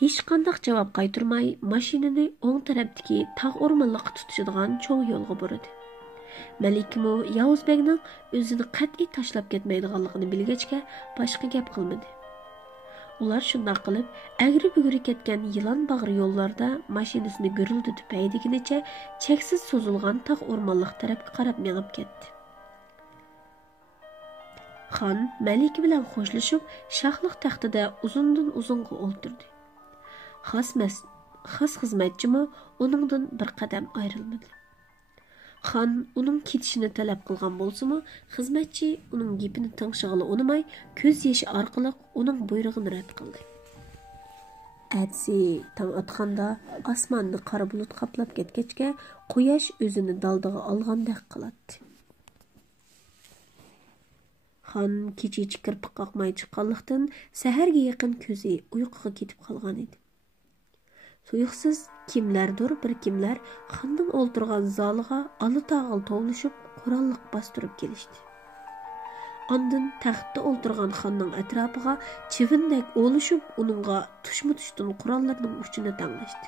hech qanday javob qaytarmay mashinani o'ng tarafdagi tog' o'rmonliqqa tutishadigan cho'ng yo'lga burdi. Malikmo Yavuzbekning o'zini qat'iy tashlab ketmaydiganligini bilgachga boshqa gap qilmadi. Ular shunday qilib, agri-bugri ketgan yilon bag'ri yo'llarda mashinasini guriltitib haydagunicha cheksiz so'zilgan tog' o'rmonliq tarafga qarab mengib ketdi. Xon Malika bilan xo'shlashib, shohlik taxtida uzundan uzunga o'ltirdi. Xos xizmatchimi uningdan bir qadam ayrilmadi. Xon uning ketishini talab qilgan bo'lsa-mu, xizmatchi uning gapini tingshig'ili unamay, ko'z yoshi orqali uning buyrug'ini rad qildi. Atsi tong otganda osmonni qora bulut qoplab ketgachga, quyosh o'zini daldiga olgandek qiladi. Xon kecha kirpiq qoqmay chiqqanlikdan saharga yaqin ko'zi uyquga ketib qolgan edi. Tuyuqsiz kimlardir bir kimlar xonning o'ltirgan zaliga alı tağıl tovlashib, qurolliq bostirib kelishdi. andın taxtda o'ltirgan xonning atrofiga chivindek olishib, uningga tushma-tushdan qurollarning uchini tanglashdi.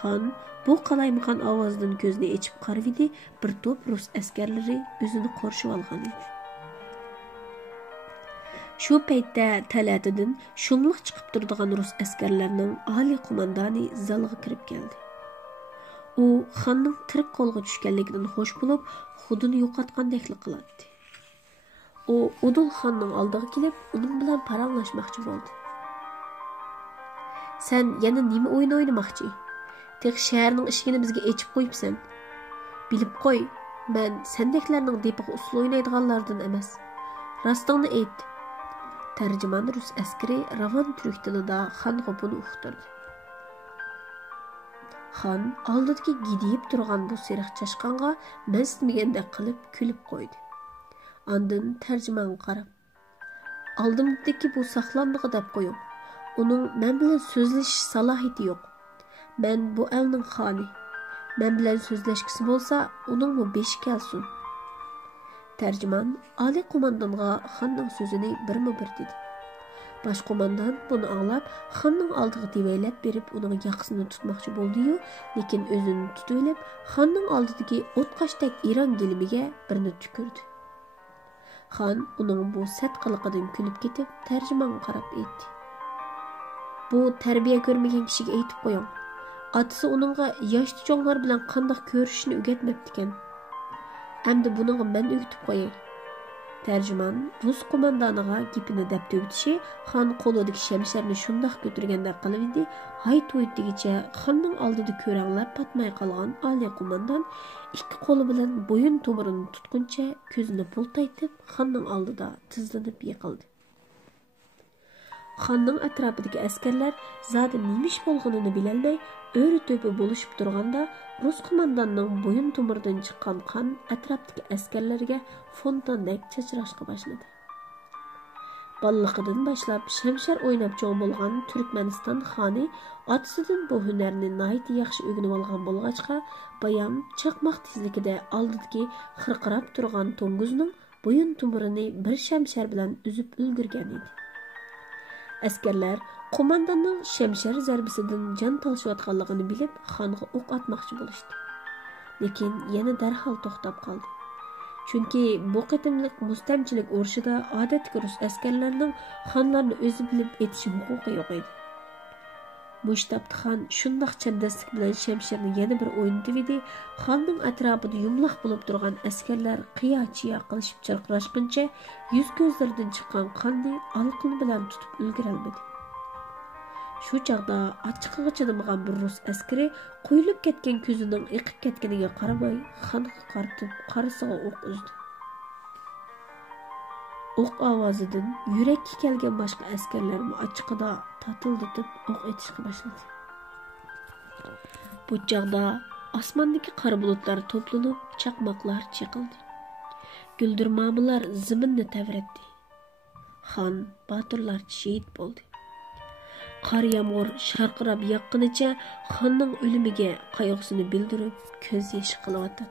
Xon bu qalaymaqan ovozdan ko'zini ochib qaradi, bir to'p rus askarlari o'zini qorshib olgan edi. Shu paytda talatidan shumliq chiqib turadigan rus askarlarining oliy qo'mondoni zalga kirib keldi. U xonning tirik qo'lga tushganligidan xush bo'lib, xudini yo'qotgandek qiladi. U Udul xonning oldiga kelib, uning bilan paranglashmoqchi bo'ldi. "Sen yana nima o'yin o'ynamoqchi? Tek shaharning eshigini bizga ochib qo'yibsan. Bilib qo'y, men sendeklarning depiga usul o'ynaydiganlardan emas. Rostingni ayt." Tarjimon rus askari ravon turk tilida xonga buni uqtirdi. Xon oldidagi gidiyib turgan bu seriq chashqonga mesmigandek qilib kulib qo'ydi. Ondan tarjimonga qarab, "Oldimdagi bu saqlanmig'i deb qo'ying. Uning men bilan so'zlashish salohiyati yo'q. Men bu elning xoni. Men bilan so'zlashkisi bo'lsa, uningmi beshi kelsin." Tarjimon oliy qo'mondonga xonning so'zini birma-bir dedi. Baş qo'mondon buni anglab, xonning oldiga devaylab berib, uning yoqasini tutmoqchi bo'ldi-yu, lekin o'zini tutib, xonning oldidagi o'tqashdek Iron gilimiga birini tukirdi. Xon uning bu satqiliqidan kulib ketib, tarjimonga qarab aytdi: "Bu tarbiya ko'rmagan kishiga aytib qo'ying. Otasi uningga yoshli cho'nglar bilan qanday ko'rishni o'rgatmabdi ekan. Endi buningga men o'rgatib qo'yay." Tarjimon rus qo'mondoniga gapini deb tugutishi, xon qo'lidagi shamsharni shundoq ko'targanda qilibdi, hayt-hoytligicha xonning oldida ko'ranglab patmay qolgan oliy qo'mondon ikki qo'li bilan bo'yin to'mirini tutguncha ko'zini bultaytib, xonning oldida tizlanib yiqildi. Xonning atrofidagi askarlar zodi nima ish bo'lganini bilolmay, o'ri-to'pi bo'lishib turganda, rus qo'mondonning bo'yin tomiridan chiqqan qon atrofdagi askarlarga fontandek chachrashga boshladi. Balliqidan boshlab shamshar o'ynab cho'ng bo'lgan Turkmaniston xoni otasidan bu hunarni nihoyat yaxshi o'rganib olgan bo'lg'achqa, bayon chaqmoq tezligida oldidagi xirqirab turgan to'ng'izning bo'yin tomirini bir shamshar bilan uzib ulgurgan edi. Askarlar qo'mondonning shamshar zarbasidan jon tolishayotganligini bilib, xonga o'q atmoqchi bo'lishdi. Lekin yana darhol to'xtab qoldi. Chunki bu qatimliq mustamchilik urushida odatdagi rus askarlarining xonlarni o'zi bilib etish huquqi yo'q edi. Mushtabdi xon shundoq chardaslik bilan shamsharni yana bir o'ynatib edi, xonning atrofida yumloq bo'lib turgan askarlar qiya-chiya qilishib chirqirashguncha yuz ko'zlaridan chiqqan qonni olqin bilan tutib ulgurolmadi. Shu chaqda ochiqqa chidamagan bir rus askari qo'yilib ketgan ko'zining eqib ketganiga qaramay, xonga qaratib qarasiga o'q uzdi. O'q ovozidan yurakka kelgan boshqa askarlarmi ochiqida tatildatib o'q etishga boshladi. Bu chaqda osmondagi qora bulutlar to'planib, chaqmoqlar chiqildi. Guldirmomilar zaminni tavratdi. Xon botirlar shahid bo'ldi. Qor yomg'ir sharqirab yoqqanicha xonning o'limiga qayg'usini bildirib, ko'z yoshi qilyotdi.